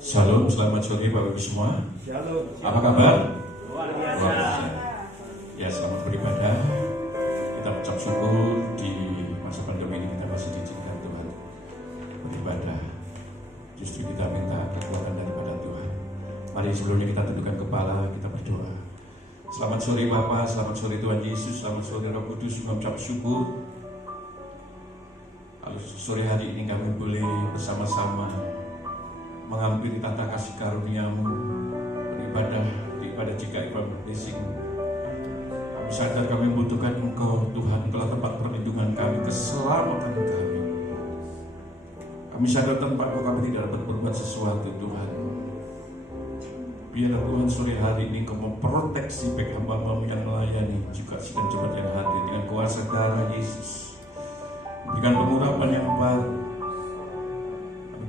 Shalom, selamat sore Bapak Ibu semua. Shalom. Apa kabar? Luar Luar biasa. biasa. Ya, selamat beribadah. Kita ucap syukur di masa pandemi ini kita masih diizinkan Tuhan beribadah. Justru kita minta kekuatan daripada Tuhan. Mari sebelumnya kita tundukkan kepala, kita berdoa. Selamat sore Bapak, selamat sore Tuhan Yesus, selamat sore Roh Kudus, mengucap syukur. Lalu sore hari ini kami boleh bersama-sama menghampiri tata kasih karunia-Mu, beribadah pada GKI Blessing. Kami sadar kami membutuhkan Engkau Tuhan, Engkau tempat perlindungan kami, keselamatan kami. Kami sadar tanpa Engkau kami tidak dapat berbuat sesuatu Tuhan. Biarlah Tuhan sore hari ini Engkau memproteksi baik hamba-Mu yang melayani, juga sidang jemaat yang hadir dengan kuasa darah Yesus. Berikan pengurapan yang baru,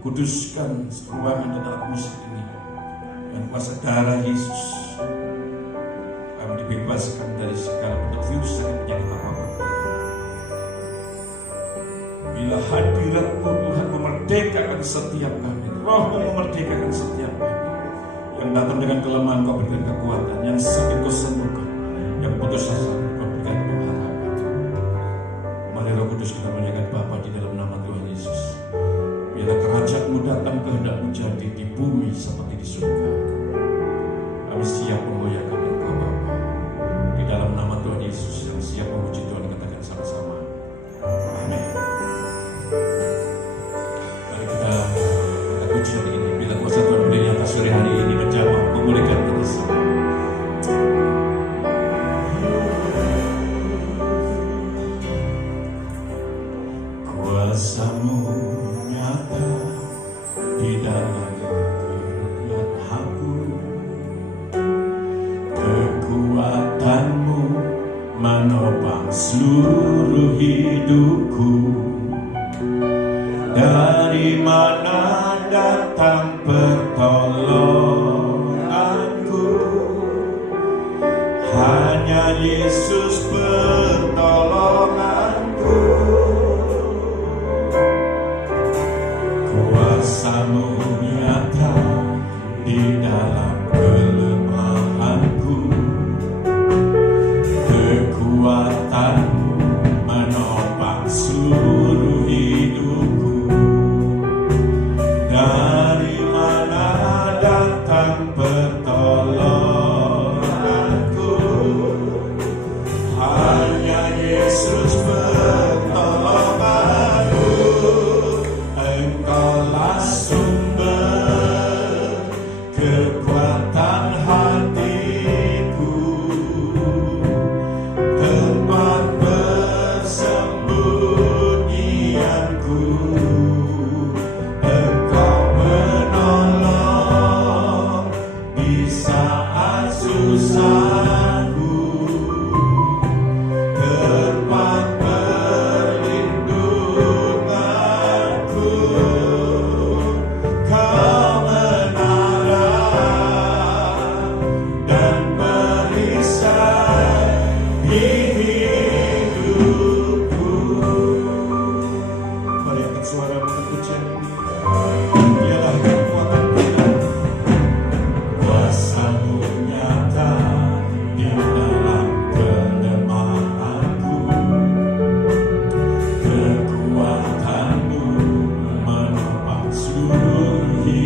kuduskan ruangan dan alat musik ini dengan kuasa darah Yesus. Kami dibebaskan dari segala bentuk virus dan penyakit apapun. Bila hadirat-Mu Tuhan memerdekakan setiap kami, Roh-Mu memerdekakan setiap kami. Yang datang dengan kelemahan Kau berikan kekuatan, yang sakit Kau sembuhkan, yang putus asa Kau berikan pengharapan. Mari Roh Kudus kita muliakan Bapa di dalam nama Tuhan Yesus. Biarlah kerajaan-Mu datang, kehendak-Mu jadi di bumi seperti di surga. Kami siap memuliakan Engkau Bapa. Di dalam nama Tuhan Yesus yang siap memuji Tuhan, katakan sama-sama. Amin. Mari kita puji hari ini. Bila kuasa Tuhan berdiri atas sore hari ini menjamah, memulihkan kita semua. Kuasa-Mu nyata di dalam kehidupan aku, kekuatan-Mu menopang seluruh hidupku. Dari mana datang pertolonganku? Hanya Yesus pertolonganku. Kuasa-Mu nyata di dalam kelemahanku, kekuatan-Mu menopang seluruh hidupku. Dari mana datang pertolonganku? Hanya Yesus pertolonganku. Engkaulah sumber kekuatan hatiku, tempat persembunyianku. Engkau menolong di saat susahku, tempat perlindunganku. Kau menara dan perisai hidupku. Mari angkat suara pujian ini. Dialah kekuatan kita. Kuasa-Mu nyata di dalam kelemahanku, kekuatan-Mu menopang seluruh hidupku.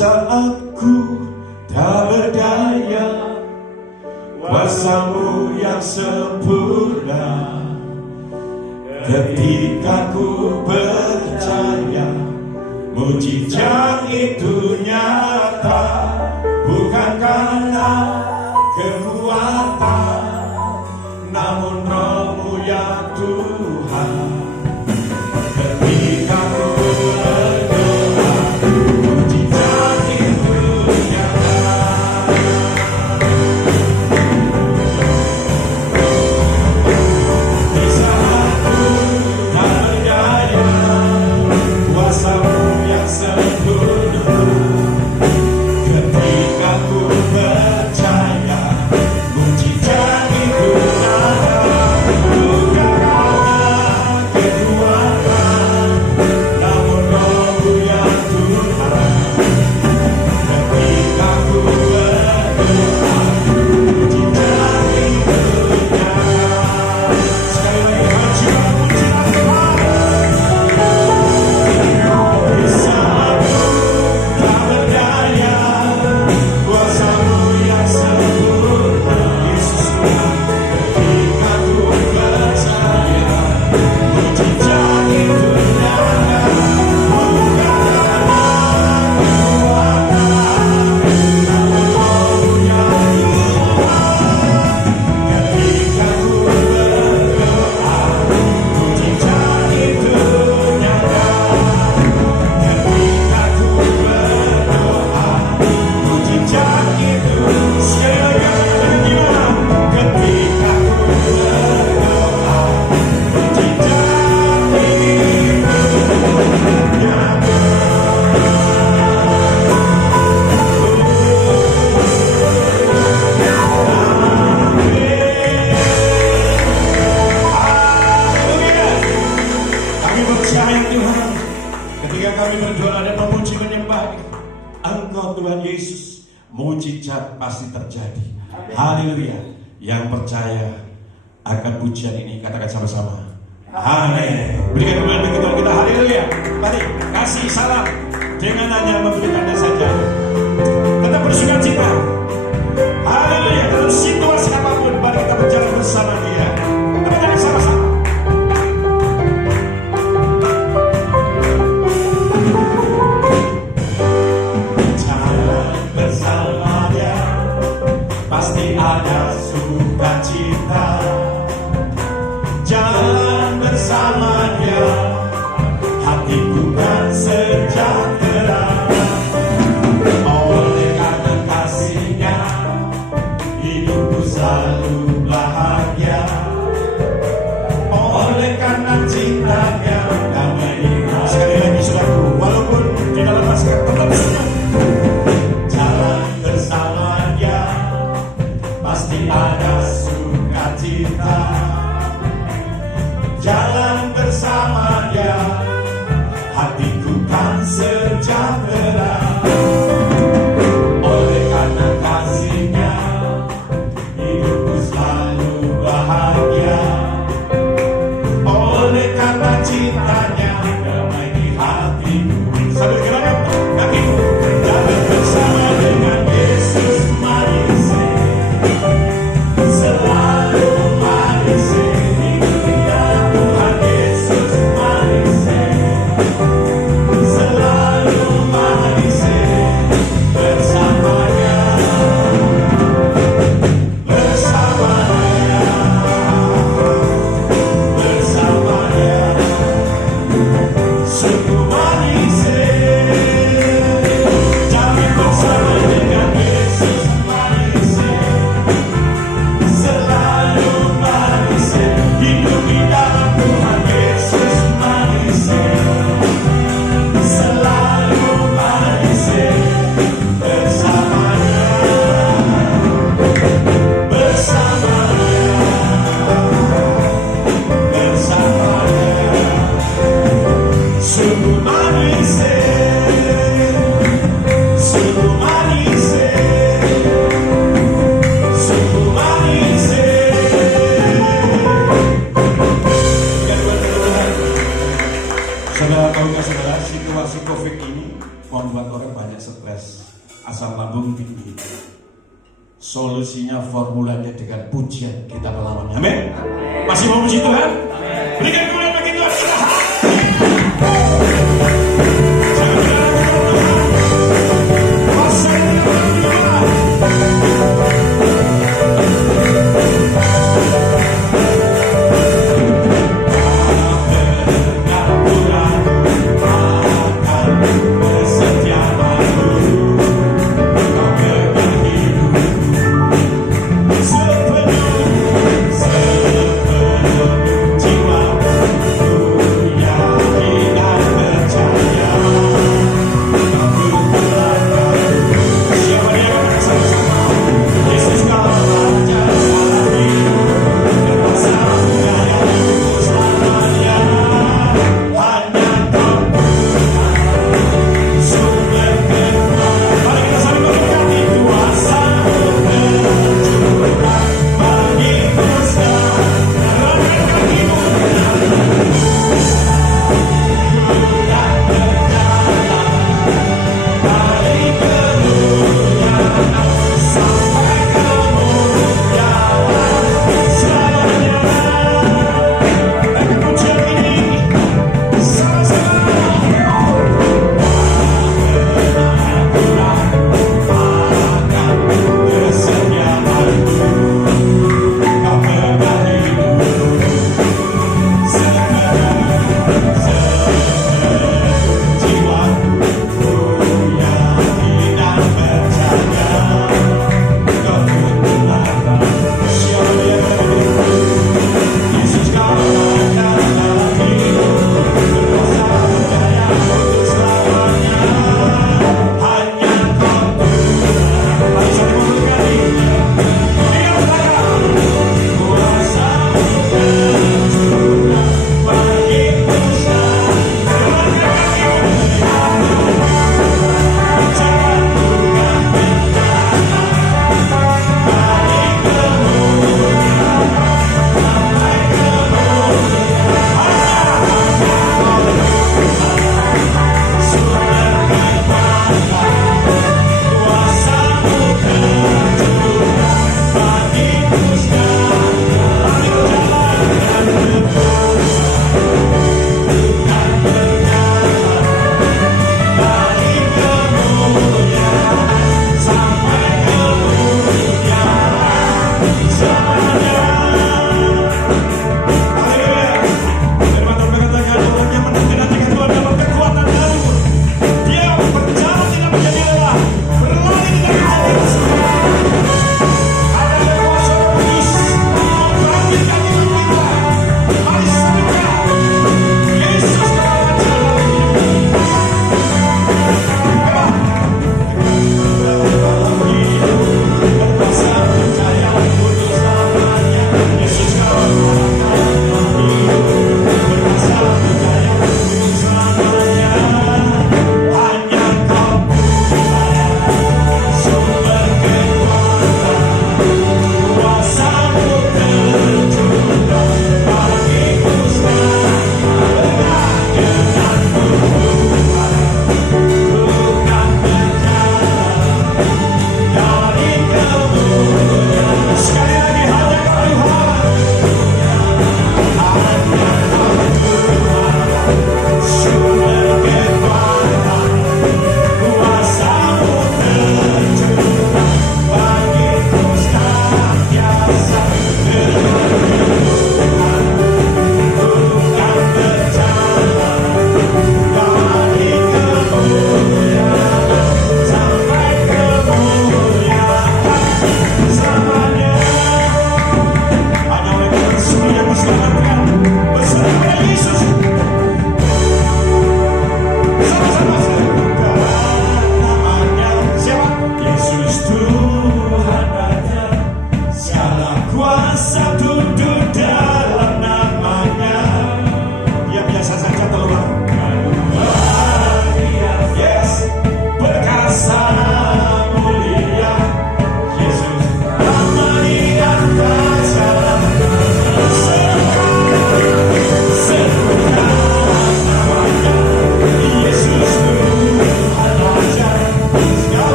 saat ku tak berdaya, kuasa-Mu yang sempurna. Ketika ku percaya, mujizat itu nyata, bukan karena kekuatan, namun Roh-Mu ya Tuhan. Ketika ku berdoa, mujizat itu nyata. Di saat ku tak berdaya, kuasa-Mu yang sempurna. Ketika ku percaya, mujizat itu nyata, bukan karena kekuatan, namun Roh-Mu yang Tuhan. Ketika ku berdoa, mujizat itu nyata. Sekali lagi mujizat Tuhan. Di saat ku tak berdaya, kuasa-Mu yang sempurna. Yesus Tuhan. Ketika ku percaya, mujizat itu nyata, bukan karena kekuatan, namun Roh-Mu yang Tuhan. Ketika ku berdoa, mujizat itu nyata. Ketika ku berdoa, mujizat itu. Sekali lagi gimana? Ketika ku berdoa, mujizat itu nyata. Haleluya. Kami percaya Tuhan, ketika kami berdoa dan memuji menyembah Engkau Tuhan Yesus, mujizat pasti terjadi. Haleluya. Yang percaya akan pujian ini, katakan sama-sama. Amin. Berikan kemuliaan bagi Tuhan kita. Haleluya. Mari kasih salam dengan hanya memberi tanda saja. Tetap bersukacita. Haleluya. Dalam situasi apapun, mari kita berjalan bersama Dia. Kita berjalan sama-sama. Jalan bersama Dia, pasti ada sukacita. Jalan bersama Dia, hatiku kan sejahtera. Oleh karena kasih-Nya, hidupku selalu bahagia. Oleh karena cinta-Nya, damai di hati. Sekali lagi saudaraku, walaupun di dalam masker tetap senyum. Jalan bersama Dia, pasti ada sukacita. Jalan bersama Dia, hatiku kan sejahtera. Oleh karena kasih-Nya, hidupku selalu bahagia. Oleh karena cinta-Nya, damai di hatiku. Sambil gerakkan kakimu. Jalan bersama dengan Yesus, mari selalu mari ikuti Tuhan Yesus, mari selalu mari asam lambung tinggi. Solusinya formulanya dengan pujian kita melawan. Amin. Masih mau puji Tuhan? Berikan kemuliaan bagi Tuhan kita. Jiwa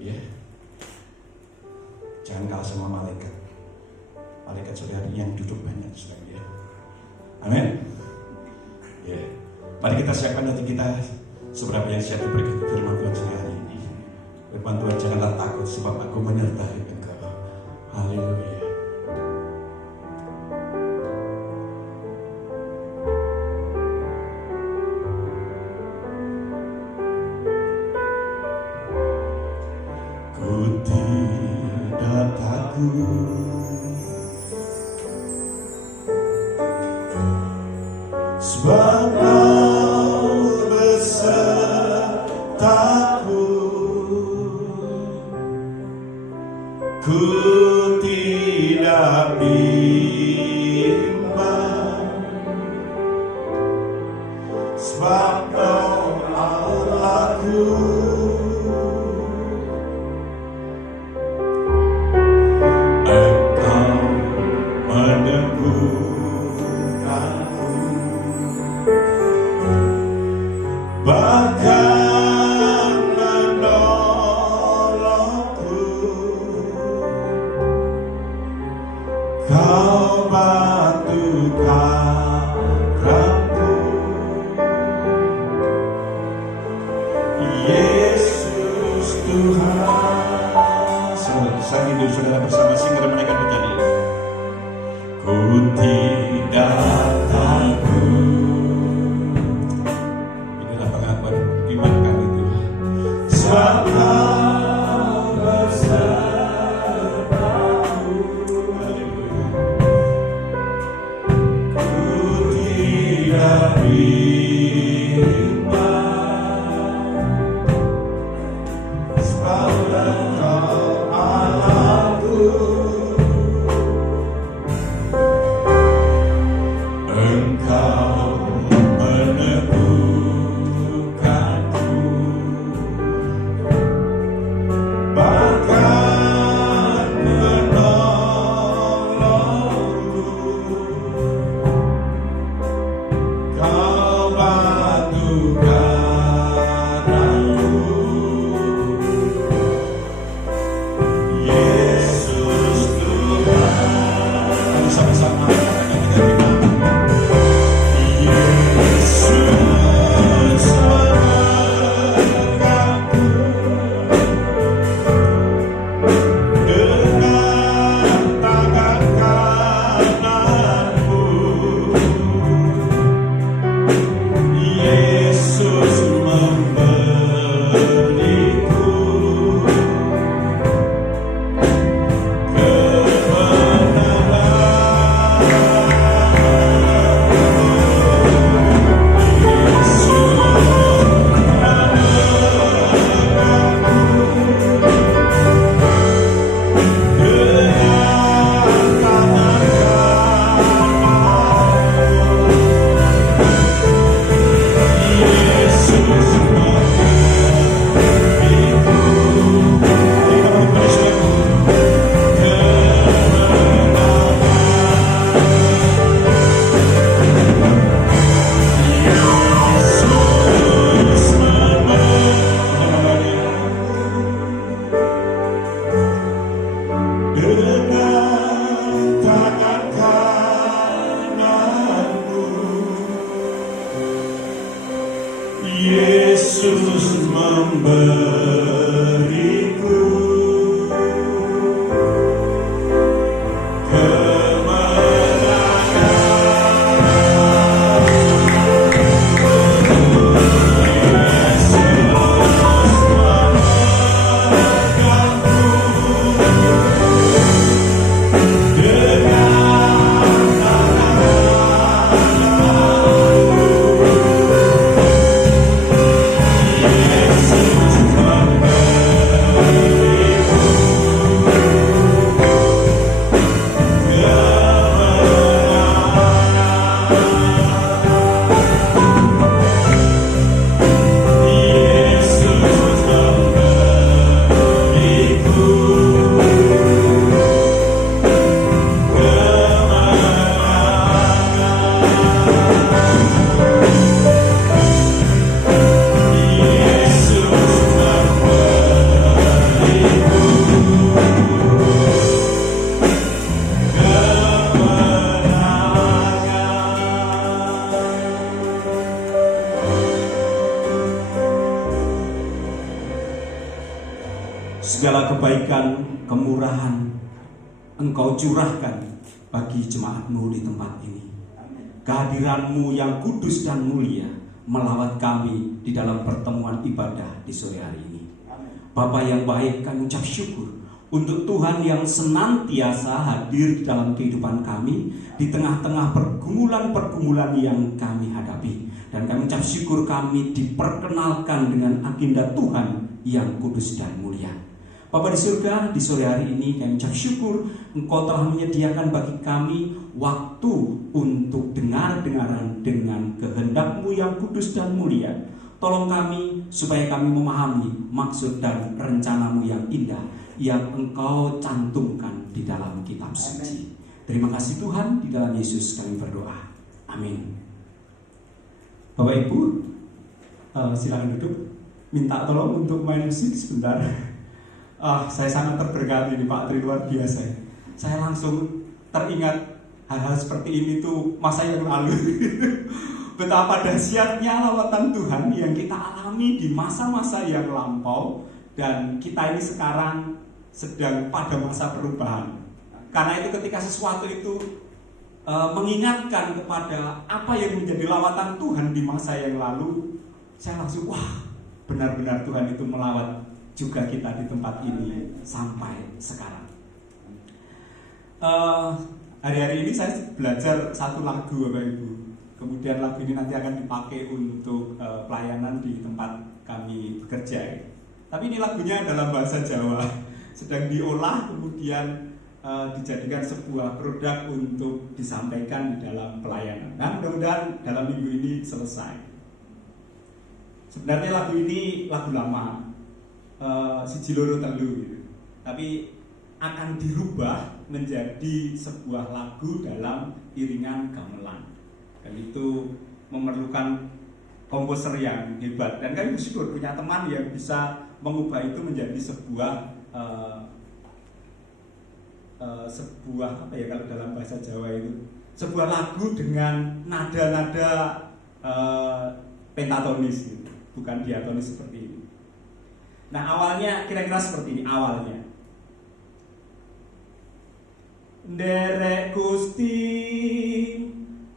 Ya. Jangan kalah sama malaikat. Malaikat saudara yang duduk banyak saudara ya. Amin. Ya. Mari kita siapkan hati kita seberapa yang siap diberkati firman Tuhan siang hari ini. Firman Tuhan, janganlah takut sebab aku menyertai engkau. Haleluya. Ku tidak takut sebab kau besertaku. Ku tidak bimbang sebab kau Allahku. Engkau meneguhkanku, bahkan menolongku. Kau batu karangku, Yesus Tuhan. Saat itu saudara bersama singer menaikkan pujian ini. Ku tidak takut. Inilah pengakuan iman kami Tuhan. Sebab Kau besertaku. Ku tidak bimbang sebab Engkau Allahku. Engkau meneguhkanku, segala kebaikan, kemurahan Engkau curahkan bagi jemaat-Mu di tempat ini. Kehadiran-Mu yang kudus dan mulia melawat kami di dalam pertemuan ibadah di sore hari ini. Bapa yang baik, kami ucap syukur untuk Tuhan yang senantiasa hadir di dalam kehidupan kami di tengah-tengah pergumulan-pergumulan yang kami hadapi. Dan kami ucap syukur kami diperkenalkan dengan agenda Tuhan yang kudus dan mulia. Bapa di surga, di sore hari ini kami ucap syukur Engkau telah menyediakan bagi kami waktu untuk dengar-dengaran dengan kehendak-Mu yang kudus dan mulia. Tolong kami supaya kami memahami maksud dan rencana-Mu yang indah yang Engkau cantumkan di dalam kitab suci. Terima kasih Tuhan, di dalam Yesus kami berdoa. Amin. Bapak Ibu, silakan duduk. Minta tolong untuk main musik sebentar. Saya sangat terberkati nih Pak Tri, luar biasa. Saya langsung teringat hal-hal seperti ini tuh masa yang lalu. Betapa dahsyatnya lawatan Tuhan yang kita alami di masa-masa yang lampau, dan kita ini sekarang sedang pada masa perubahan. Karena itu ketika sesuatu itu mengingatkan kepada apa yang menjadi lawatan Tuhan di masa yang lalu, saya langsung wah, benar-benar Tuhan itu melawat juga kita di tempat ini sampai sekarang. Hari-hari ini saya belajar satu lagu Bapak Ibu. Kemudian lagu ini nanti akan dipakai untuk pelayanan di tempat kami bekerja. Tapi ini lagunya dalam bahasa Jawa, sedang diolah kemudian dijadikan sebuah produk untuk disampaikan di dalam pelayanan. Nah, mudah-mudahan dalam minggu ini selesai. Sebenarnya lagu ini lagu lama, Siji Loro Telu gitu. Tapi akan dirubah menjadi sebuah lagu dalam iringan gamelan. Dan itu memerlukan komposer yang hebat. Dan kami bersyukur punya teman yang bisa mengubah itu menjadi sebuah apa ya kalau dalam bahasa Jawa itu, sebuah lagu dengan nada-nada pentatonis gitu, bukan diatonis seperti ini. Nah, awalnya kira-kira seperti ini awalnya. Nderek Gusti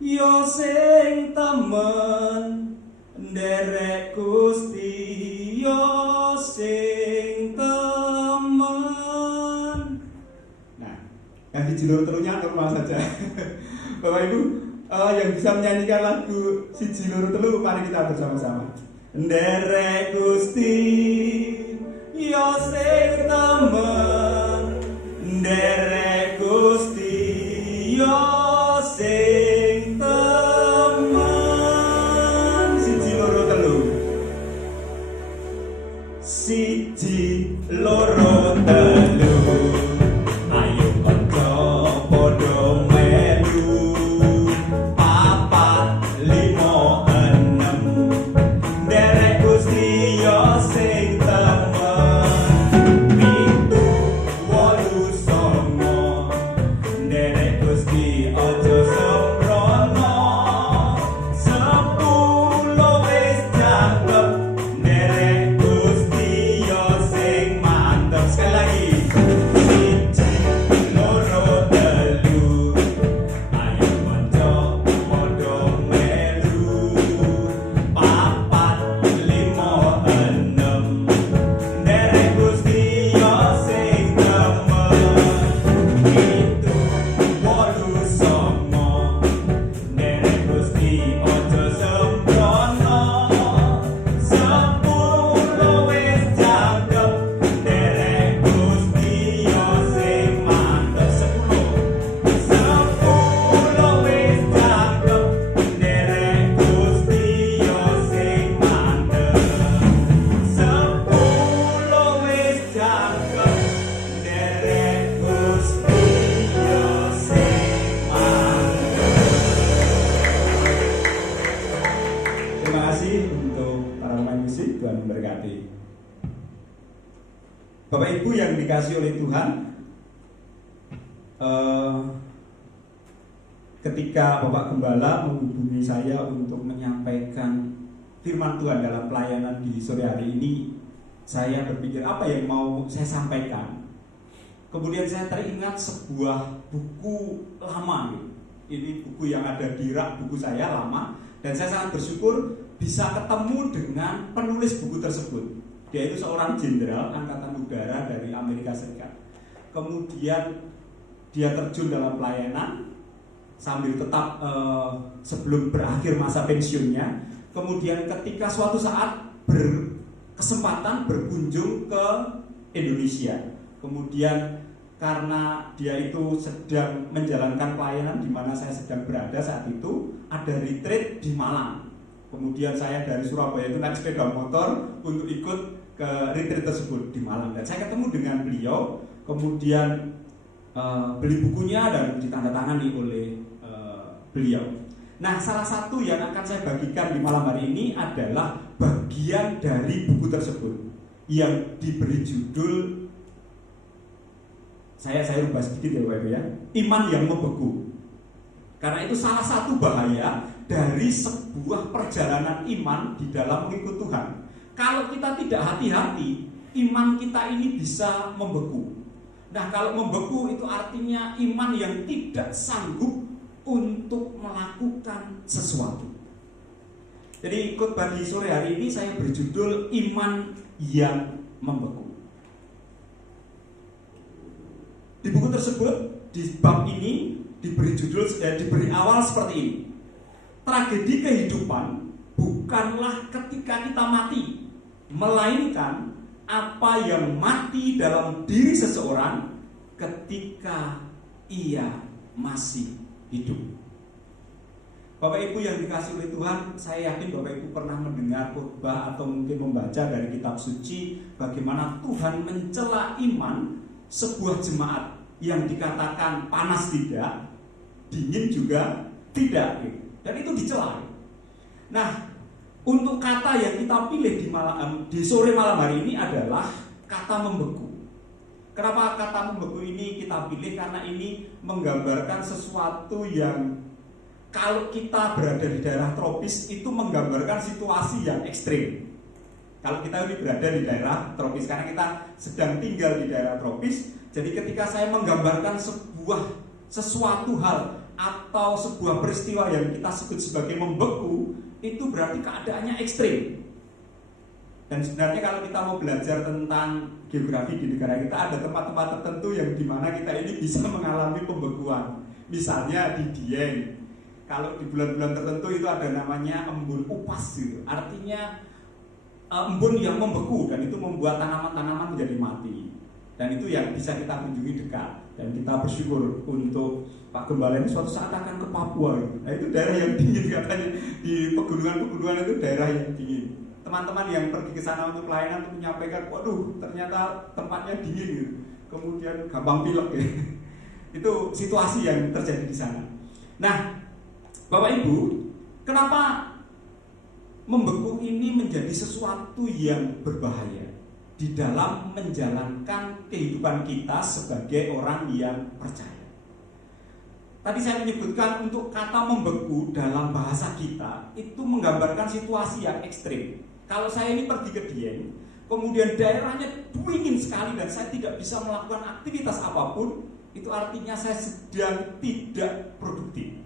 yo sing temen, nderek Gusti yo sing temen. Yang Siji Loro Telunya normal saja. Bapak Ibu yang bisa menyanyikan lagu Siji Loro Telu, mari kita bersama-sama. Nderek Gusti yo sing temen, nderek Gusti yo sing temen. Siji Loro Telu. Siji Loro Telu. Bapak Ibu yang dikasihi oleh Tuhan, ketika Bapak Gembala menghubungi saya untuk menyampaikan firman Tuhan dalam pelayanan di sore hari ini, saya berpikir apa yang mau saya sampaikan. Kemudian saya teringat sebuah buku lama gitu. Ini buku yang ada di rak buku saya lama, dan saya sangat bersyukur bisa ketemu dengan penulis buku tersebut. Dia itu seorang jenderal angkatan udara dari Amerika Serikat. Kemudian dia terjun dalam pelayanan sambil tetap sebelum berakhir masa pensiunnya. Kemudian ketika suatu saat berkesempatan berkunjung ke Indonesia, kemudian karena dia itu sedang menjalankan pelayanan di mana saya sedang berada saat itu, ada retreat di Malang. Kemudian saya dari Surabaya itu naik sepeda motor untuk ikut ke retreat tersebut di Malang, dan saya ketemu dengan beliau. Kemudian beli bukunya dan ditandatangani oleh beliau. Nah, salah satu yang akan saya bagikan di malam hari ini adalah bagian dari buku tersebut yang diberi judul, saya rubah sedikit ya Bapak Ibu ya, iman yang membeku. Karena itu salah satu bahaya dari sebuah perjalanan iman di dalam mengikut Tuhan. Kalau kita tidak hati-hati, iman kita ini bisa membeku. Nah, kalau membeku itu artinya iman yang tidak sanggup untuk melakukan sesuatu. Jadi khotbah di sore hari ini saya berjudul iman yang membeku. Di buku tersebut, di bab ini diberi diberi awal seperti ini. Tragedi kehidupan bukanlah ketika kita mati, melainkan apa yang mati dalam diri seseorang ketika ia masih hidup. Bapak Ibu yang dikasihi oleh Tuhan, saya yakin Bapak Ibu pernah mendengar khotbah atau mungkin membaca dari kitab suci bagaimana Tuhan mencela iman sebuah jemaat yang dikatakan panas tidak, dingin juga tidak, dan itu dicela. Nah, untuk kata yang kita pilih di sore malam hari ini adalah kata membeku. Kenapa kata membeku ini kita pilih? Karena ini menggambarkan sesuatu yang kalau kita berada di daerah tropis itu menggambarkan situasi yang ekstrim. Kalau kita ini berada di daerah tropis, karena kita sedang tinggal di daerah tropis, jadi ketika saya menggambarkan sesuatu hal atau sebuah peristiwa yang kita sebut sebagai membeku, itu berarti keadaannya ekstrim. Dan sebenarnya kalau kita mau belajar tentang geografi di negara kita, ada tempat-tempat tertentu yang dimana kita ini bisa mengalami pembekuan. Misalnya di Dieng, kalau di bulan-bulan tertentu itu ada namanya embun upas gitu. Artinya embun yang membeku, dan itu membuat tanaman-tanaman menjadi mati. Dan itu yang bisa kita kunjungi dekat. Dan kita bersyukur untuk Pak Gembala ini suatu saat akan ke Papua gitu. Nah, itu daerah yang dingin katanya. Di pegunungan-pegunungan itu daerah yang dingin. Teman-teman yang pergi ke sana untuk pelayanan untuk menyampaikan, waduh ternyata tempatnya dingin gitu. Kemudian gampang pilek ya. Itu situasi yang terjadi di sana. Nah, Bapak Ibu, kenapa membeku ini menjadi sesuatu yang berbahaya di dalam menjalankan kehidupan kita sebagai orang yang percaya? Tadi saya menyebutkan untuk kata membeku dalam bahasa kita itu menggambarkan situasi yang ekstrim. Kalau saya ini pergi ke Dieng, kemudian daerahnya dingin sekali dan saya tidak bisa melakukan aktivitas apapun, itu artinya saya sedang tidak produktif.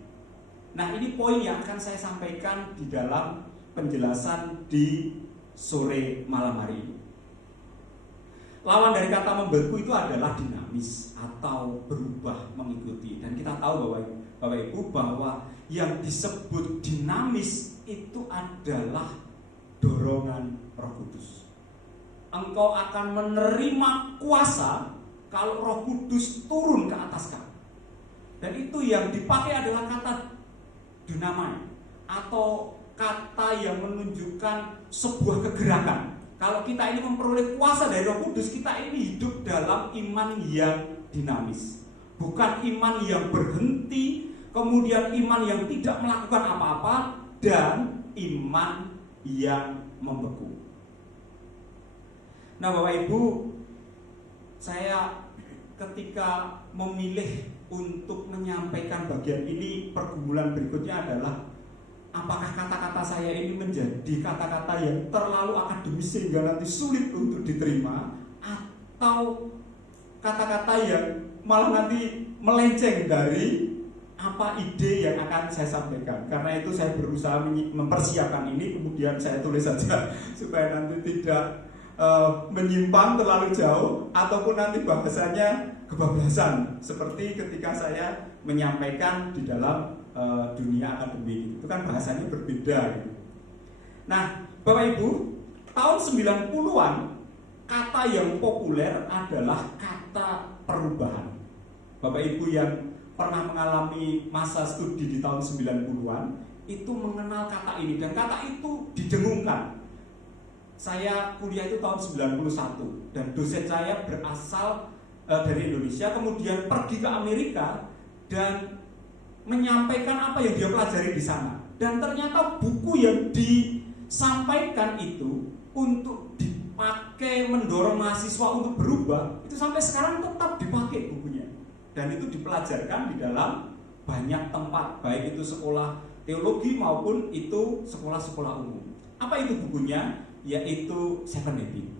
Nah, ini poin yang akan saya sampaikan di dalam penjelasan di sore malam hari ini. Lawan dari kata membeku itu adalah dinamis atau berubah mengikuti. Dan kita tahu Bapak Ibu bahwa yang disebut dinamis itu adalah dorongan Roh Kudus. Engkau akan menerima kuasa kalau Roh Kudus turun ke atas kamu. Dan itu yang dipakai adalah kata dinamai atau kata yang menunjukkan sebuah kegerakan. Kalau kita ini memperoleh kuasa dari Roh Kudus, kita ini hidup dalam iman yang dinamis. Bukan iman yang berhenti, kemudian iman yang tidak melakukan apa-apa, dan iman yang membeku. Nah, Bapak Ibu, saya ketika memilih untuk menyampaikan bagian ini, pergumulan berikutnya adalah apakah kata-kata saya ini menjadi kata-kata yang terlalu akademis sehingga nanti sulit untuk diterima, atau kata-kata yang malah nanti melenceng dari apa ide yang akan saya sampaikan. Karena itu saya berusaha mempersiapkan ini, kemudian saya tulis saja supaya nanti tidak menyimpang terlalu jauh ataupun nanti bahasanya kebablasan seperti ketika saya menyampaikan di dalam dunia akademik. Itu kan bahasanya berbeda gitu. Nah, Bapak Ibu, tahun 90-an kata yang populer adalah kata perubahan. Bapak Ibu yang pernah mengalami masa studi di tahun 90-an itu mengenal kata ini, dan kata itu didengungkan. Saya kuliah itu tahun 91 dan dosen saya berasal dari Indonesia, kemudian pergi ke Amerika dan menyampaikan apa yang dia pelajari di sana. Dan ternyata buku yang disampaikan itu untuk dipakai mendorong mahasiswa untuk berubah, itu sampai sekarang tetap dipakai bukunya. Dan itu dipelajarkan di dalam banyak tempat, baik itu sekolah teologi maupun itu sekolah-sekolah umum. Apa itu bukunya? Yaitu Seven Habits.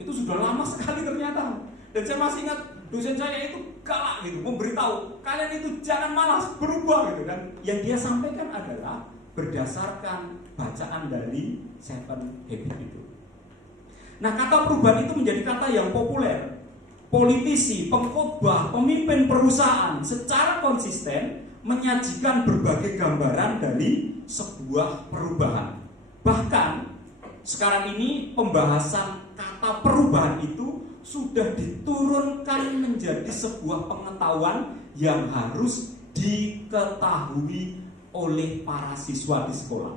Itu sudah lama sekali ternyata. Dan saya masih ingat dosen saya itu galak gitu, memberitahu kalian itu jangan malas, berubah gitu. Dan yang dia sampaikan adalah berdasarkan bacaan dari Seven Habits itu. Nah, kata perubahan itu menjadi kata yang populer. Politisi, pengkhotbah, pemimpin perusahaan secara konsisten menyajikan berbagai gambaran dari sebuah perubahan. Bahkan sekarang ini pembahasan kata perubahan itu sudah diturunkan menjadi sebuah pengetahuan yang harus diketahui oleh para siswa di sekolah.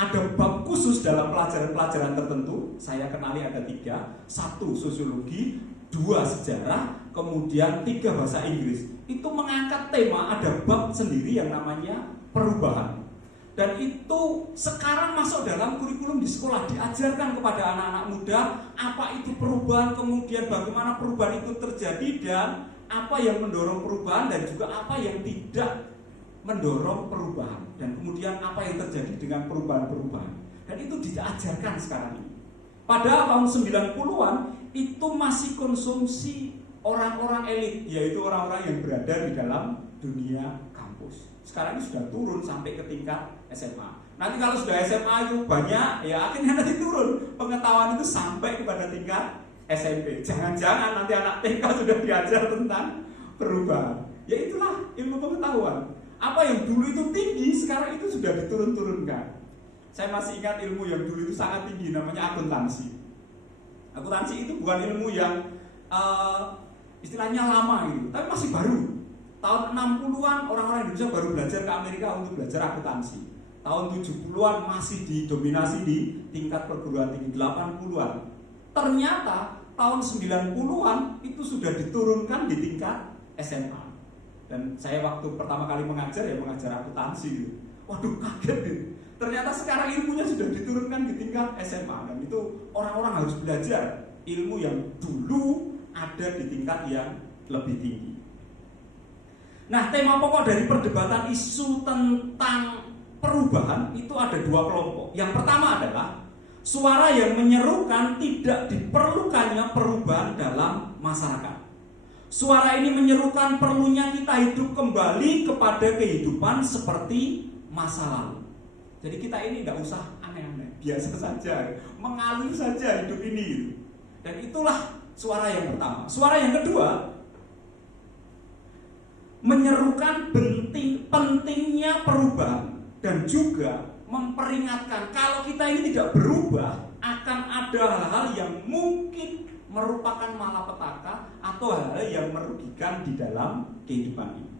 Ada bab khusus dalam pelajaran-pelajaran tertentu, saya kenali ada 3. 1 sosiologi, 2 sejarah, kemudian 3 bahasa Inggris. Itu mengangkat tema, ada bab sendiri yang namanya perubahan. Dan itu sekarang masuk dalam kurikulum di sekolah, diajarkan kepada anak-anak muda apa itu perubahan, kemudian bagaimana perubahan itu terjadi, dan apa yang mendorong perubahan dan juga apa yang tidak mendorong perubahan, dan kemudian apa yang terjadi dengan perubahan-perubahan. Dan itu diajarkan sekarang ini. Pada tahun 90-an itu masih konsumsi orang-orang elit, yaitu orang-orang yang berada di dalam dunia kampus. Sekarang ini sudah turun sampai ke tingkat SMA. Nanti kalau sudah SMA itu banyak, ya akhirnya nanti turun pengetahuan itu sampai kepada tingkat SMP. Jangan-jangan nanti anak TK sudah diajar tentang perubahan. Ya itulah ilmu pengetahuan. Apa yang dulu itu tinggi, sekarang itu sudah diturun-turunkan. Saya masih ingat ilmu yang dulu itu sangat tinggi, namanya akuntansi. Akuntansi itu bukan ilmu yang istilahnya lama gitu, tapi masih baru. Tahun 60-an orang-orang Indonesia baru belajar ke Amerika untuk belajar akuntansi. Tahun 70-an masih didominasi di tingkat perguruan tinggi. 80-an. Ternyata tahun 90-an itu sudah diturunkan di tingkat SMA. Dan saya waktu pertama kali mengajar akuntansi gitu. Waduh, kaget gitu. Ternyata sekarang ilmunya sudah diturunkan di tingkat SMA. Dan itu orang-orang harus belajar ilmu yang dulu ada di tingkat yang lebih tinggi. Nah, tema pokok dari perdebatan isu tentang perubahan itu ada 2 kelompok. Yang pertama adalah suara yang menyerukan tidak diperlukannya perubahan dalam masyarakat. Suara ini menyerukan perlunya kita hidup kembali kepada kehidupan seperti masa lalu. Jadi kita ini tidak usah aneh-aneh, biasa saja, mengalir saja hidup ini. Dan itulah suara yang pertama. Suara yang kedua menyerukan pentingnya perubahan dan juga memperingatkan kalau kita ini tidak berubah akan ada hal-hal yang mungkin merupakan malapetaka atau hal-hal yang merugikan di dalam kehidupan ini.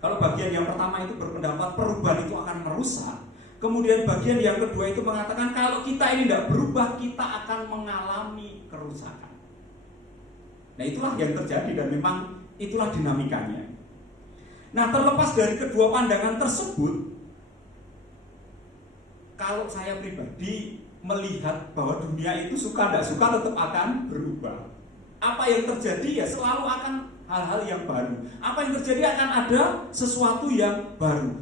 Kalau bagian yang pertama itu berpendapat perubahan itu akan merusak, kemudian bagian yang kedua itu mengatakan kalau kita ini tidak berubah kita akan mengalami kerusakan. Nah, itulah yang terjadi dan memang itulah dinamikanya. Nah, terlepas dari kedua pandangan tersebut, kalau saya pribadi melihat bahwa dunia itu suka tidak suka tetap akan berubah. Apa yang terjadi ya selalu akan hal-hal yang baru. Apa yang terjadi akan ada sesuatu yang baru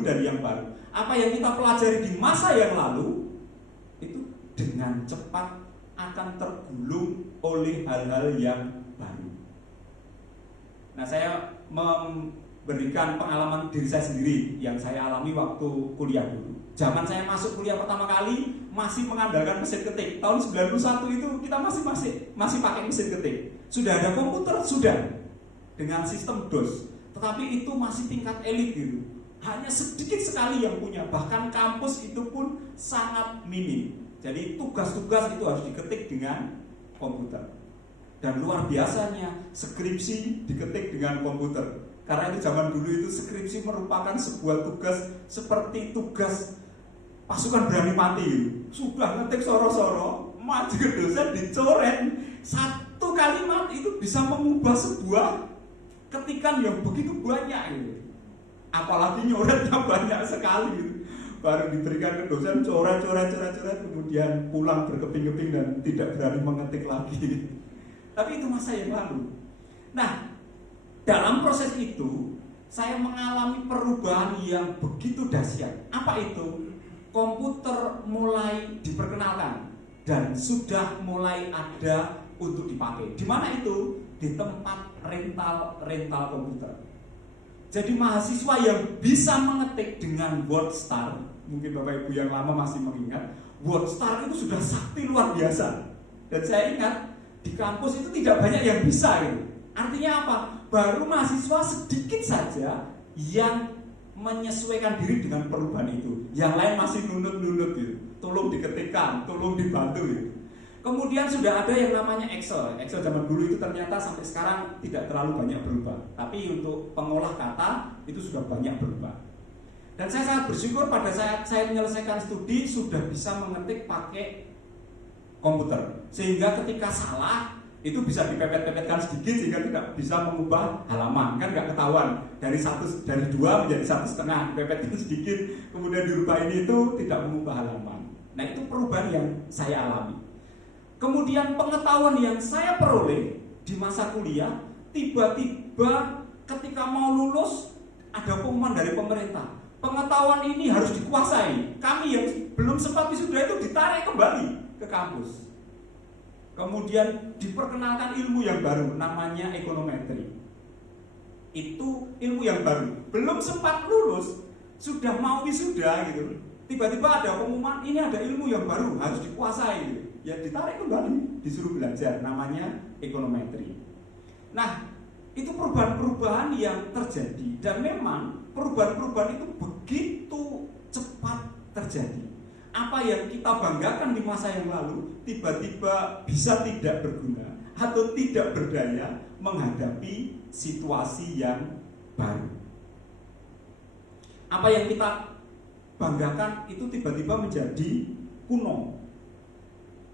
dan yang baru. Apa yang kita pelajari di masa yang lalu itu dengan cepat akan tergulung oleh hal-hal yang baru. Nah, saya memberikan pengalaman diri saya sendiri yang saya alami waktu kuliah dulu. Zaman saya masuk kuliah pertama kali masih mengandalkan mesin ketik. Tahun 91 itu kita masih pakai mesin ketik. Sudah ada komputer, sudah dengan sistem DOS. Tetapi itu masih tingkat elit gitu. Hanya sedikit sekali yang punya. Bahkan kampus itu pun sangat minim. Jadi tugas-tugas itu harus diketik dengan komputer. Dan luar biasanya skripsi diketik dengan komputer. Karena itu zaman dulu itu skripsi merupakan sebuah tugas seperti tugas pasukan berani mati. Sudah ngetik soro-soro, maju ke dosen dicoret. Satu kalimat itu bisa mengubah sebuah ketikan yang begitu banyak gitu. Apalagi nyoretnya banyak sekali gitu. Baru diberikan ke dosen coret, kemudian pulang berkeping-keping dan tidak berani mengetik lagi. Tapi itu masa yang lalu. Nah, dalam proses itu saya mengalami perubahan yang begitu dahsyat. Apa itu? Komputer mulai diperkenalkan dan sudah mulai ada untuk dipakai. Di mana itu? Di tempat rental komputer. Jadi mahasiswa yang bisa mengetik dengan WordStar, mungkin Bapak Ibu yang lama masih mengingat, WordStar itu sudah sakti luar biasa. Dan saya ingat di kampus itu tidak banyak yang bisa gitu. Artinya apa? Baru mahasiswa sedikit saja yang menyesuaikan diri dengan perubahan itu. Yang lain masih nunut-nunut gitu. Tolong diketikkan, tolong dibantu gitu. Kemudian sudah ada yang namanya Excel. Excel zaman dulu itu ternyata sampai sekarang tidak terlalu banyak berubah. Tapi untuk pengolah kata itu sudah banyak berubah. Dan saya sangat bersyukur pada saat saya menyelesaikan studi sudah bisa mengetik pakai komputer. Sehingga ketika salah itu bisa dipepet-pepetkan sedikit sehingga tidak bisa mengubah halaman. Kan nggak ketahuan dari 2 menjadi 1,5 dipepetkan sedikit kemudian dirubah ini itu tidak mengubah halaman. Nah, itu perubahan yang saya alami. Kemudian pengetahuan yang saya peroleh di masa kuliah, tiba-tiba ketika mau lulus ada pengumuman dari pemerintah. Pengetahuan ini harus dikuasai. Kami yang belum sempat wisuda itu ditarik kembali ke kampus. Kemudian diperkenalkan ilmu yang baru, namanya ekonometri. Itu ilmu yang baru. Belum sempat lulus, sudah mau wisuda gitu. Tiba-tiba ada pengumuman, ini ada ilmu yang baru, harus dikuasai gitu. Ya ditarik kembali, disuruh belajar, namanya ekonometri. Nah, itu perubahan-perubahan yang terjadi. Dan memang perubahan-perubahan itu begitu cepat terjadi. Apa yang kita banggakan di masa yang lalu tiba-tiba bisa tidak berguna atau tidak berdaya menghadapi situasi yang baru. Apa yang kita banggakan itu tiba-tiba menjadi kuno.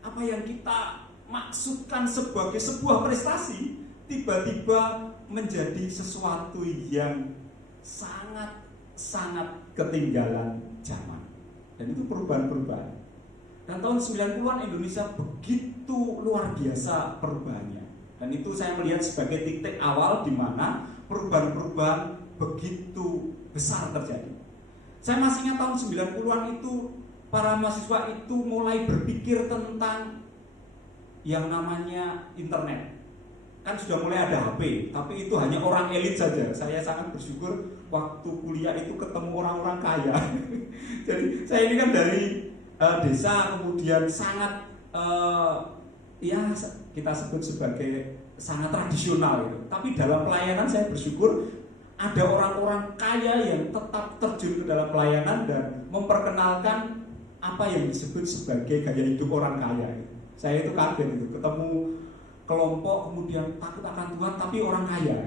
Apa yang kita maksudkan sebagai sebuah prestasi tiba-tiba menjadi sesuatu yang sangat ketinggalan zaman. Dan itu perubahan-perubahan. Dan tahun 90-an Indonesia begitu luar biasa perubahannya. Dan itu saya melihat sebagai titik awal di mana perubahan-perubahan begitu besar terjadi. Saya masih ingat tahun 90-an itu para mahasiswa itu mulai berpikir tentang yang namanya internet. Kan sudah mulai ada HP, tapi itu hanya orang elit saja. Saya sangat bersyukur waktu kuliah itu ketemu orang-orang kaya. Jadi saya ini kan dari desa, kemudian sangat ya kita sebut sebagai sangat tradisional gitu. Tapi dalam pelayanan saya bersyukur ada orang-orang kaya yang tetap terjun ke dalam pelayanan dan memperkenalkan apa yang disebut sebagai gaya hidup orang kaya. Saya itu kaget itu ketemu kelompok kemudian takut akan Tuhan tapi orang kaya.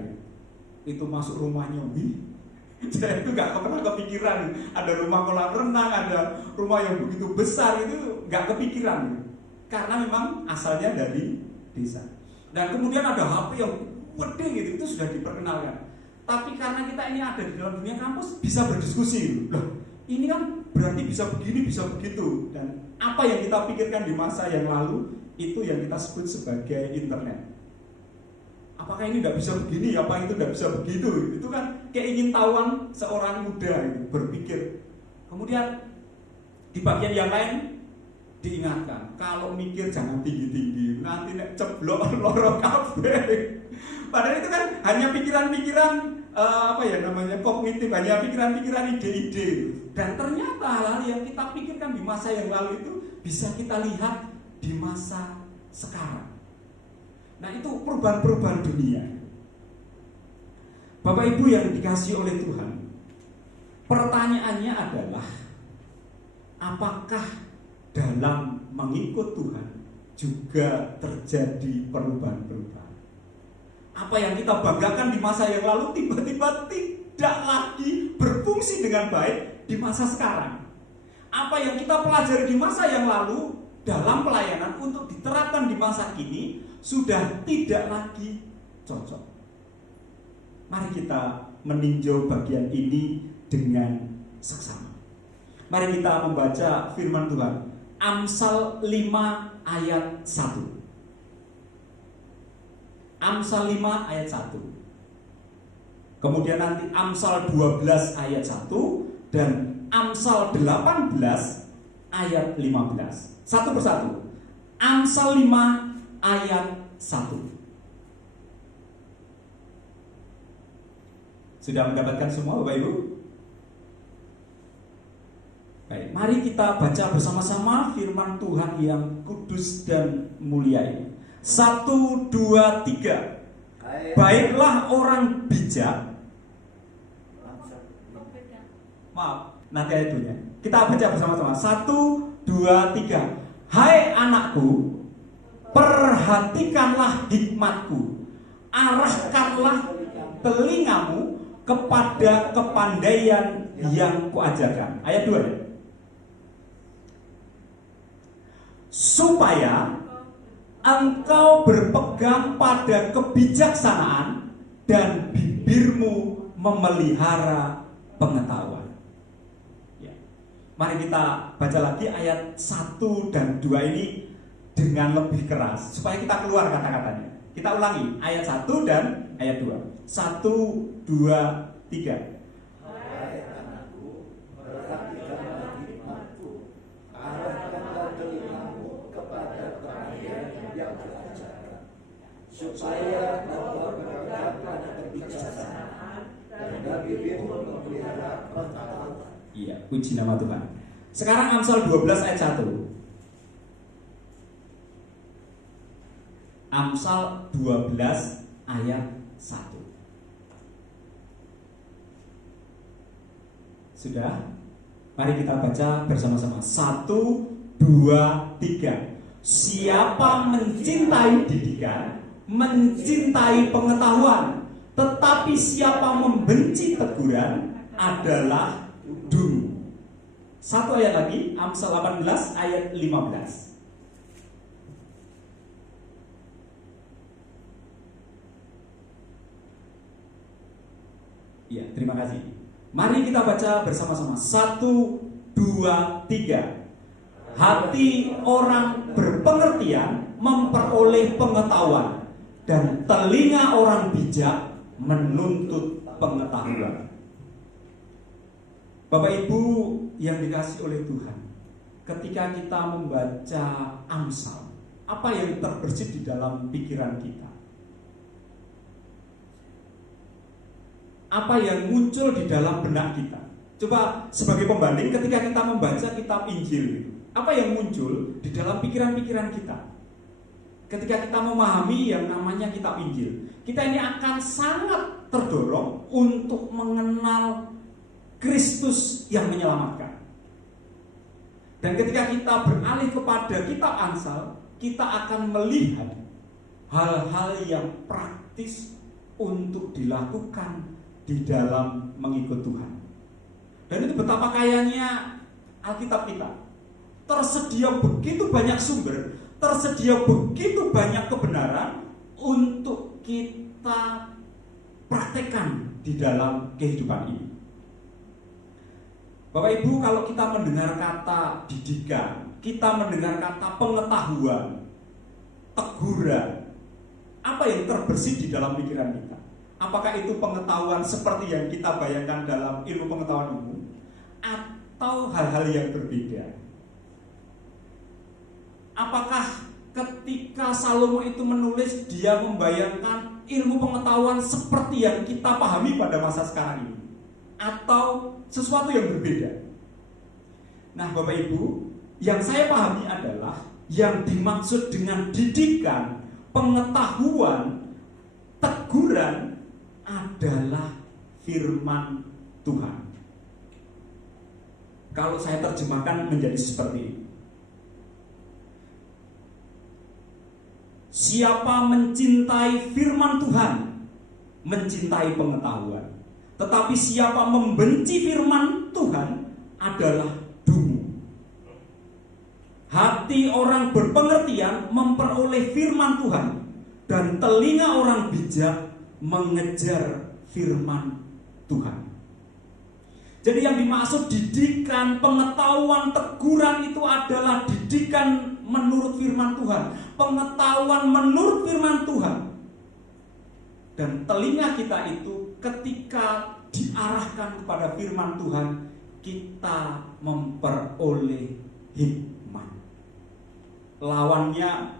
Itu masuk rumahnya, saya itu nggak pernah kepikiran ada rumah kolam renang, ada rumah yang begitu besar, itu nggak kepikiran karena memang asalnya dari desa. Dan kemudian ada HP yang gede gitu, itu sudah diperkenalkan. Tapi karena kita ini ada di dalam dunia kampus bisa berdiskusi loh, ini kan berarti bisa begini, bisa begitu. Dan apa yang kita pikirkan di masa yang lalu itu yang kita sebut sebagai internet. apakah ini tidak bisa begini, apa itu tidak bisa begitu. Itu kan keingintahuan seorang muda itu berpikir. Kemudian di bagian yang lain diingatkan, kalau mikir jangan tinggi-tinggi, nanti nek ceblok loro kabeh. Padahal itu kan hanya pikiran-pikiran kognitif, hanya pikiran-pikiran ide-ide. Dan ternyata hal-hal yang kita pikirkan di masa yang lalu itu bisa kita lihat di masa sekarang. Nah, itu perubahan-perubahan dunia. Bapak Ibu yang dikasihi oleh Tuhan, pertanyaannya adalah, apakah dalam mengikut Tuhan juga terjadi perubahan-perubahan? Apa yang kita banggakan di masa yang lalu tiba-tiba tidak lagi berfungsi dengan baik di masa sekarang. Apa yang kita pelajari di masa yang lalu dalam pelayanan untuk diterapkan di masa kini sudah tidak lagi cocok. Mari kita meninjau bagian ini dengan seksama. Mari kita membaca firman Tuhan. Amsal 5 ayat 1. Amsal 5 ayat 1. Kemudian nanti Amsal 12 ayat 1 dan Amsal 18 ayat 15. Satu persatu. Amsal 5 ayat 1. Sudah mendapatkan semua Bapak Ibu? Baik, mari kita baca bersama-sama firman Tuhan yang kudus dan mulia ini. 1, 2, 3. Baiklah orang bijak. Maaf, nanti ayat 2-nya. Kita baca bersama-sama. 1, 2, 3. Hai anakku, perhatikanlah hikmatku. Arahkanlah telingamu kepada kepandaian yang kuajarkan. Ayat 2 ya. Supaya engkau berpegang pada kebijaksanaan dan bibirmu memelihara pengetahuan. Ya. Mari kita baca lagi ayat 1 dan 2 ini dengan lebih keras supaya kita keluar kata-katanya. Kita ulangi ayat 1 dan ayat 2. 1, 2, 3. Hai anakku, perhatikanlah hikmatku, arahkanlah telingamu kepada kepandaian yang kuajarkan, supaya engkau berpegang pada kebijaksanaan dan bibirmu memelihara pengetahuan. Iya, puji nama Tuhan. Sekarang Amsal 12 ayat 1. Amsal 12 ayat 1. Sudah? Mari kita baca bersama-sama. 1, 2, 3. Siapa mencintai didikan, mencintai pengetahuan, tetapi siapa membenci teguran adalah dungu. Satu ayat lagi, Amsal 18 ayat 15. Ya, terima kasih. Mari kita baca bersama-sama. 1, 2, 3. Hati orang berpengertian memperoleh pengetahuan, dan telinga orang bijak menuntut pengetahuan. Bapak Ibu yang dikasihi oleh Tuhan, ketika kita membaca Amsal, apa yang terbersit di dalam pikiran kita? Apa yang muncul di dalam benak kita? Coba sebagai pembanding, ketika kita membaca kitab Injil, apa yang muncul di dalam pikiran-pikiran kita? Ketika kita memahami yang namanya kitab Injil, kita ini akan sangat terdorong untuk mengenal Kristus yang menyelamatkan. Dan ketika kita beralih kepada kitab Amsal, kita akan melihat hal-hal yang praktis untuk dilakukan di dalam mengikut Tuhan. Dan itu betapa kayanya Alkitab kita. Tersedia begitu banyak sumber, tersedia begitu banyak kebenaran untuk kita praktekkan di dalam kehidupan ini. Bapak Ibu, kalau kita mendengar kata didikan, kita mendengar kata pengetahuan, teguran, Apa yang terbersit di dalam pikiran kita? Apakah itu pengetahuan seperti yang kita bayangkan dalam ilmu pengetahuan umum, atau hal-hal yang berbeda? Apakah ketika Salomo itu menulis, dia membayangkan ilmu pengetahuan seperti yang kita pahami pada masa sekarang ini, atau sesuatu yang berbeda? Nah, Bapak Ibu, yang saya pahami adalah yang dimaksud dengan didikan, pengetahuan, teguran adalah firman Tuhan. Kalau saya terjemahkan menjadi seperti ini. Siapa mencintai firman Tuhan, mencintai pengetahuan. Tetapi siapa membenci firman Tuhan adalah dungu. Hati orang berpengertian memperoleh firman Tuhan, dan telinga orang bijak mengejar firman Tuhan. Jadi yang dimaksud didikan, pengetahuan, teguran itu adalah didikan menurut firman Tuhan, pengetahuan menurut firman Tuhan. Dan telinga kita itu ketika diarahkan kepada firman Tuhan, kita memperoleh hikmat. Lawannya,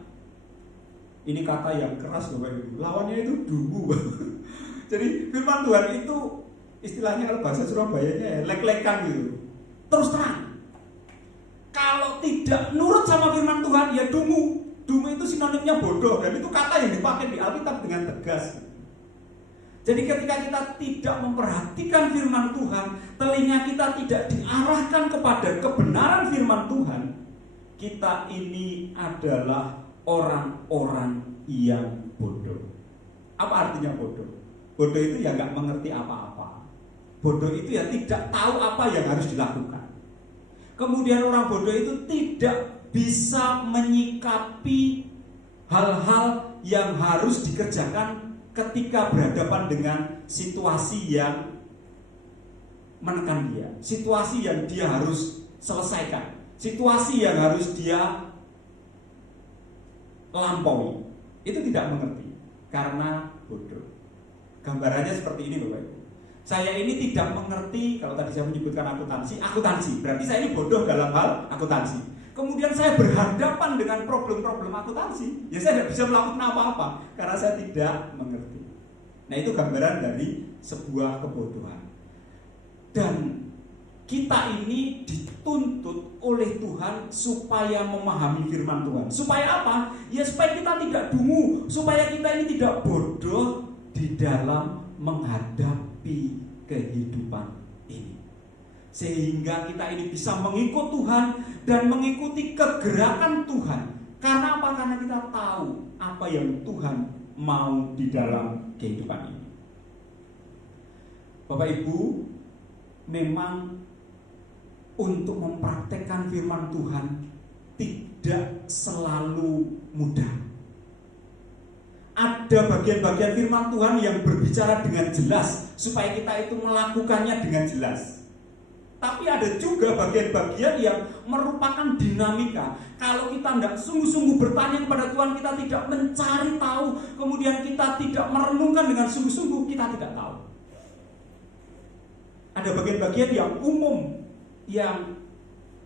ini kata yang keras Bapak Ibu, lawannya itu dungu. Jadi firman Tuhan itu istilahnya kalau bahasa Surabayanya lek-lekan gitu. Terus terang. Kalau tidak nurut sama firman Tuhan, ya dungu. Dungu itu sinonimnya bodoh, dan itu kata yang dipakai di Alkitab dengan tegas. Jadi ketika kita tidak memperhatikan firman Tuhan, telinga kita tidak diarahkan kepada kebenaran firman Tuhan, kita ini adalah orang-orang yang bodoh. Apa artinya bodoh? Bodoh itu ya nggak mengerti apa-apa. Bodoh itu ya tidak tahu apa yang harus dilakukan. Kemudian orang bodoh itu tidak bisa menyikapi hal-hal yang harus dikerjakan ketika berhadapan dengan situasi yang menekan dia, situasi yang dia harus selesaikan, situasi yang harus dia lampaui. Itu tidak mengerti karena bodoh. Gambarannya seperti ini Bapak Ibu. Saya ini tidak mengerti, kalau tadi saya menyebutkan akuntansi, berarti saya ini bodoh dalam hal akuntansi. Kemudian saya berhadapan dengan problem-problem akuntansi, ya saya tidak bisa melakukan apa-apa karena saya tidak mengerti. Nah, itu gambaran dari sebuah kebodohan. Dan kita ini dituntut oleh Tuhan supaya memahami firman Tuhan. Supaya apa? Ya supaya kita tidak dungu, supaya kita ini tidak bodoh di dalam menghadapi kehidupan ini. Sehingga kita ini bisa mengikut Tuhan dan mengikuti kegerakan Tuhan. Karena apa? Karena kita tahu apa yang Tuhan mau di dalam kehidupan ini. Bapak Ibu, memang untuk mempraktekkan firman Tuhan tidak selalu mudah. Ada bagian-bagian firman Tuhan yang berbicara dengan jelas supaya kita itu melakukannya dengan jelas. Tapi ada juga bagian-bagian yang merupakan dinamika. Kalau kita tidak sungguh-sungguh bertanya kepada Tuhan, kita tidak mencari tahu, kemudian kita tidak merenungkan dengan sungguh-sungguh, kita tidak tahu. Ada bagian-bagian yang umum yang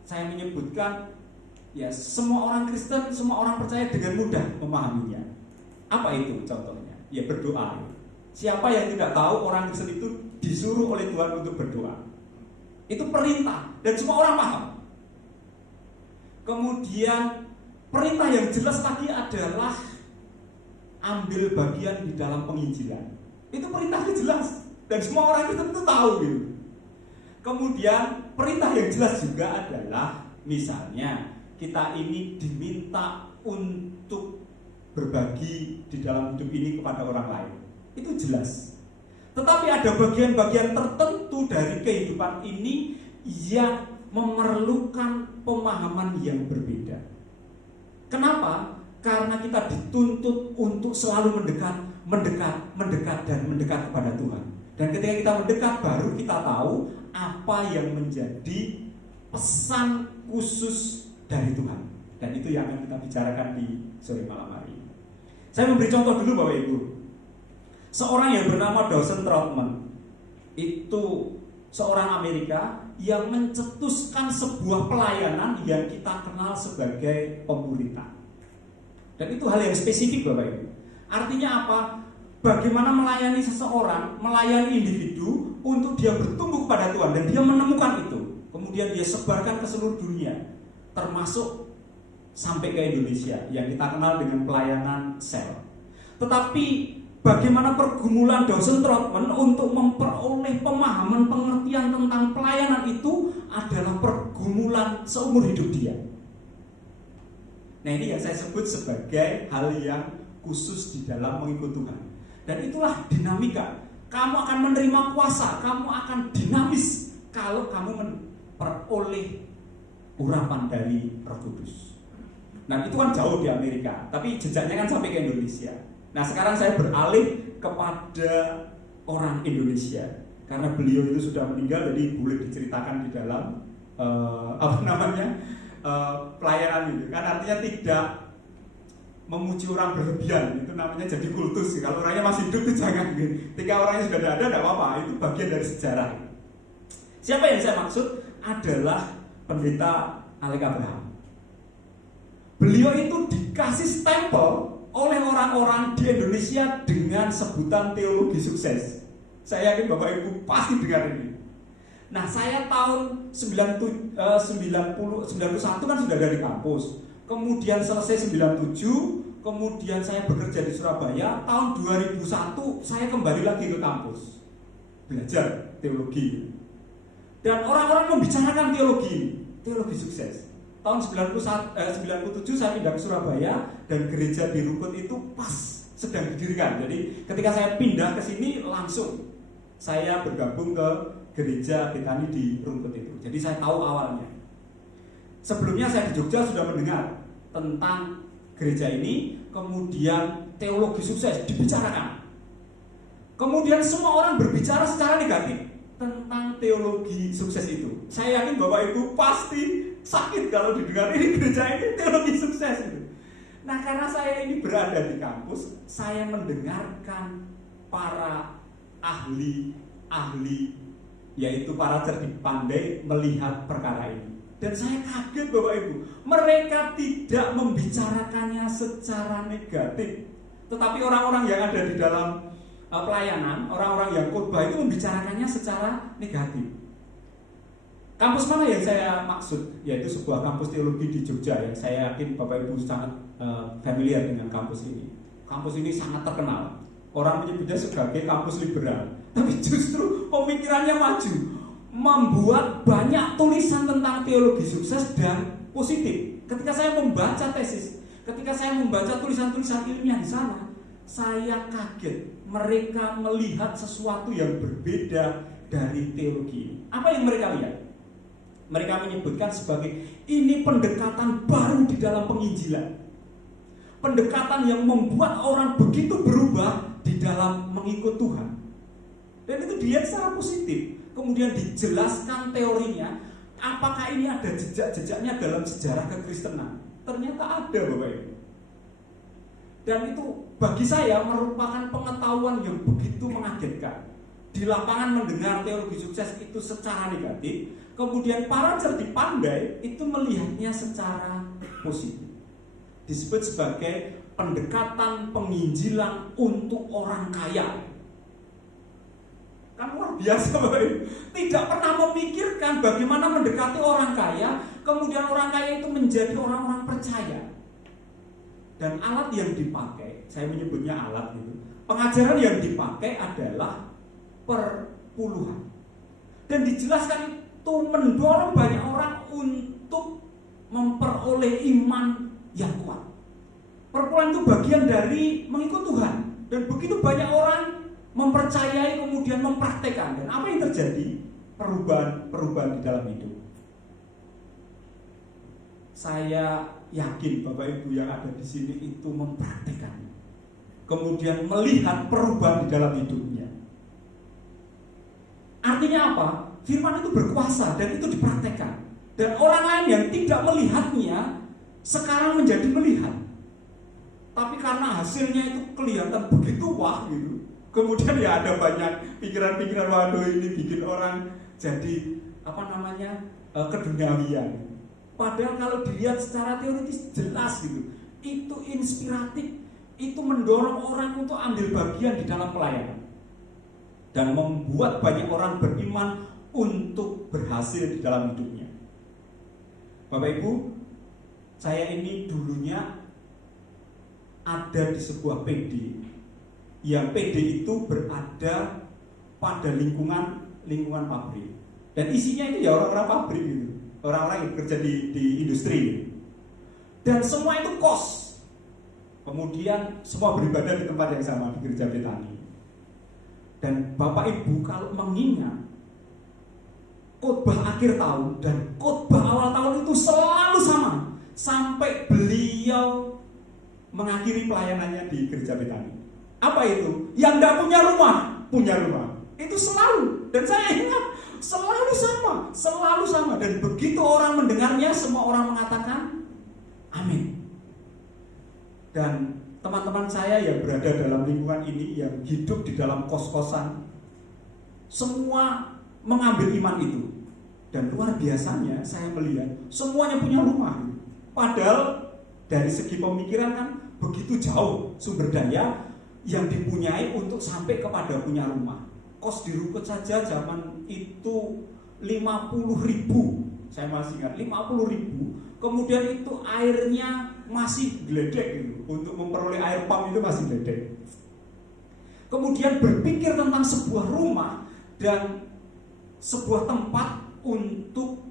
saya menyebutkan, ya semua orang Kristen, semua orang percaya dengan mudah memahaminya. Apa itu contohnya? Ya berdoa. Siapa yang tidak tahu orang Kristen itu disuruh oleh Tuhan untuk berdoa? Itu perintah dan semua orang paham. Kemudian perintah yang jelas lagi adalah ambil bagian di dalam penginjilan. Itu perintahnya jelas dan semua orang Kristen itu tahu gitu. Kemudian perintah yang jelas juga adalah misalnya kita ini diminta untuk berbagi di dalam hidup ini kepada orang lain. Itu jelas. Tetapi ada bagian-bagian tertentu dari kehidupan ini yang memerlukan pemahaman yang berbeda. Kenapa? Karena kita dituntut untuk selalu mendekat kepada Tuhan. Dan ketika kita mendekat, baru kita tahu apa yang menjadi pesan khusus dari Tuhan. Dan itu yang akan kita bicarakan di sore malam hari ini. Saya memberi contoh dulu Bapak Ibu. Seorang yang bernama Dawson Trotman itu seorang Amerika yang mencetuskan sebuah pelayanan yang kita kenal sebagai pemuritan. Dan itu hal yang spesifik Bapak Ibu. Artinya apa? Bagaimana melayani seseorang, melayani individu untuk dia bertumbuh kepada Tuhan, dan dia menemukan itu. Kemudian dia sebarkan ke seluruh dunia, termasuk sampai ke Indonesia yang kita kenal dengan pelayanan sel. Tetapi bagaimana pergumulan Dawson Trotman untuk memperoleh pemahaman pengertian tentang pelayanan itu adalah pergumulan seumur hidup dia. Nah, ini yang saya sebut sebagai hal yang khusus di dalam mengikut Tuhan. Dan itulah dinamika. Kamu akan menerima kuasa, kamu akan dinamis kalau kamu memperoleh urapan dari Roh Kudus. Nah, itu kan jauh di Amerika, tapi jejaknya kan sampai ke Indonesia. Nah, sekarang saya beralih kepada orang Indonesia karena beliau itu sudah meninggal, jadi boleh diceritakan di dalam pelayanan itu. Kan artinya tidak memuji orang berlebihan, itu namanya jadi kultus. Kalau orangnya masih hidup itu jangan. Ketika orangnya sudah ada, tidak apa-apa. Itu bagian dari sejarah. Siapa yang saya maksud adalah Pendeta Alek Abraham. Beliau itu dikasih stempel oleh orang-orang di Indonesia dengan sebutan teologi sukses. Saya yakin Bapak Ibu pasti dengar ini. Nah, saya tahun 91 kan sudah dari kampus. Kemudian selesai 97, kemudian saya bekerja di Surabaya. Tahun 2001 saya kembali lagi ke kampus belajar teologi. Dan orang-orang membicarakan teologi sukses. Tahun 97 saya pindah ke Surabaya dan gereja di Rungkut itu pas sedang didirikan. Jadi ketika saya pindah ke sini langsung saya bergabung ke gereja Betani di Rungkut itu. Jadi saya tahu awalnya. Sebelumnya saya di Jogja sudah mendengar tentang gereja ini, kemudian teologi sukses dibicarakan. Kemudian semua orang berbicara secara negatif tentang teologi sukses itu. Saya yakin Bapak Ibu pasti sakit kalau didengar ini gereja ini teologi sukses itu. Nah, karena saya ini berada di kampus, saya mendengarkan para ahli yaitu para cerdik pandai melihat perkara ini. Dan saya kaget Bapak Ibu, mereka tidak membicarakannya secara negatif. Tetapi orang-orang yang ada di dalam pelayanan, orang-orang yang khotbah itu membicarakannya secara negatif. Kampus mana yang saya maksud? Yaitu sebuah kampus teologi di Jogja yang saya yakin Bapak Ibu sangat familiar dengan kampus ini. Kampus ini sangat terkenal. Orang menyebutnya sebagai kampus liberal. Tapi justru pemikirannya maju, membuat banyak tulisan tentang teologi sukses dan positif. Ketika saya membaca tesis, ketika saya membaca tulisan-tulisan ilmiah di sana, saya kaget. Mereka melihat sesuatu yang berbeda dari teologi. Apa yang mereka lihat? Mereka menyebutkan sebagai ini pendekatan baru di dalam penginjilan. Pendekatan yang membuat orang begitu berubah di dalam mengikut Tuhan. Dan itu dilihat secara positif. Kemudian dijelaskan teorinya, apakah ini ada jejak-jejaknya dalam sejarah kekristenan. Ternyata ada Bapak Ibu. Dan itu bagi saya merupakan pengetahuan yang begitu mengagetkan. Di lapangan mendengar teologi sukses itu secara negatif, kemudian para cerdik pandai itu melihatnya secara positif. Disebut sebagai pendekatan penginjilan untuk orang kaya. Kan luar biasa Bapak Ibu. Tidak pernah memikirkan bagaimana mendekati orang kaya, kemudian orang kaya itu menjadi orang-orang percaya. Dan alat yang dipakai, saya menyebutnya alat itu, pengajaran yang dipakai adalah perpuluhan. Dan dijelaskan itu mendorong banyak orang untuk memperoleh iman yang kuat. Perpuluhan itu bagian dari mengikut Tuhan. Dan begitu banyak orang mempercayai kemudian mempraktekkan. Dan apa yang terjadi? Perubahan di dalam hidup. Saya yakin Bapak Ibu yang ada di sini itu mempraktekkan. Kemudian melihat perubahan di dalam hidupnya. Artinya apa? Firman itu berkuasa dan itu dipraktekkan. Dan orang lain yang tidak melihatnya sekarang menjadi melihat. Tapi karena hasilnya itu kelihatan begitu wah gitu. Kemudian ya ada banyak pikiran-pikiran, waduh ini bikin orang jadi keduniawian. Padahal kalau dilihat secara teoritis jelas gitu, itu inspiratif, itu mendorong orang untuk ambil bagian di dalam pelayanan dan membuat banyak orang beriman untuk berhasil di dalam hidupnya. Bapak Ibu, saya ini dulunya ada di sebuah PD, yang PD itu berada pada lingkungan pabrik, dan isinya itu ya orang-orang pabrik gitu, orang-orang yang bekerja di industri gitu. Dan semua itu kos. Kemudian semua beribadah di tempat yang sama, di gereja Betani. Dan Bapak Ibu kalau mengingat khotbah akhir tahun dan khotbah awal tahun itu selalu sama sampai beliau mengakhiri pelayanannya di gereja Betani. Apa itu? Yang tidak punya rumah, punya rumah. Itu selalu. Dan saya ingat selalu sama. Dan begitu orang mendengarnya, semua orang mengatakan amin. Dan teman-teman saya yang berada dalam lingkungan ini, yang hidup di dalam kos-kosan, semua mengambil iman itu. Dan luar biasanya saya melihat semuanya punya rumah. Padahal dari segi pemikiran kan begitu jauh sumber daya yang dipunyai untuk sampai kepada punya rumah. Kos di Rukut saja zaman itu 50.000, saya masih ingat 50.000. Kemudian itu airnya masih geledek gitu. Untuk memperoleh air pump itu masih geledek. Kemudian berpikir tentang sebuah rumah dan sebuah tempat untuk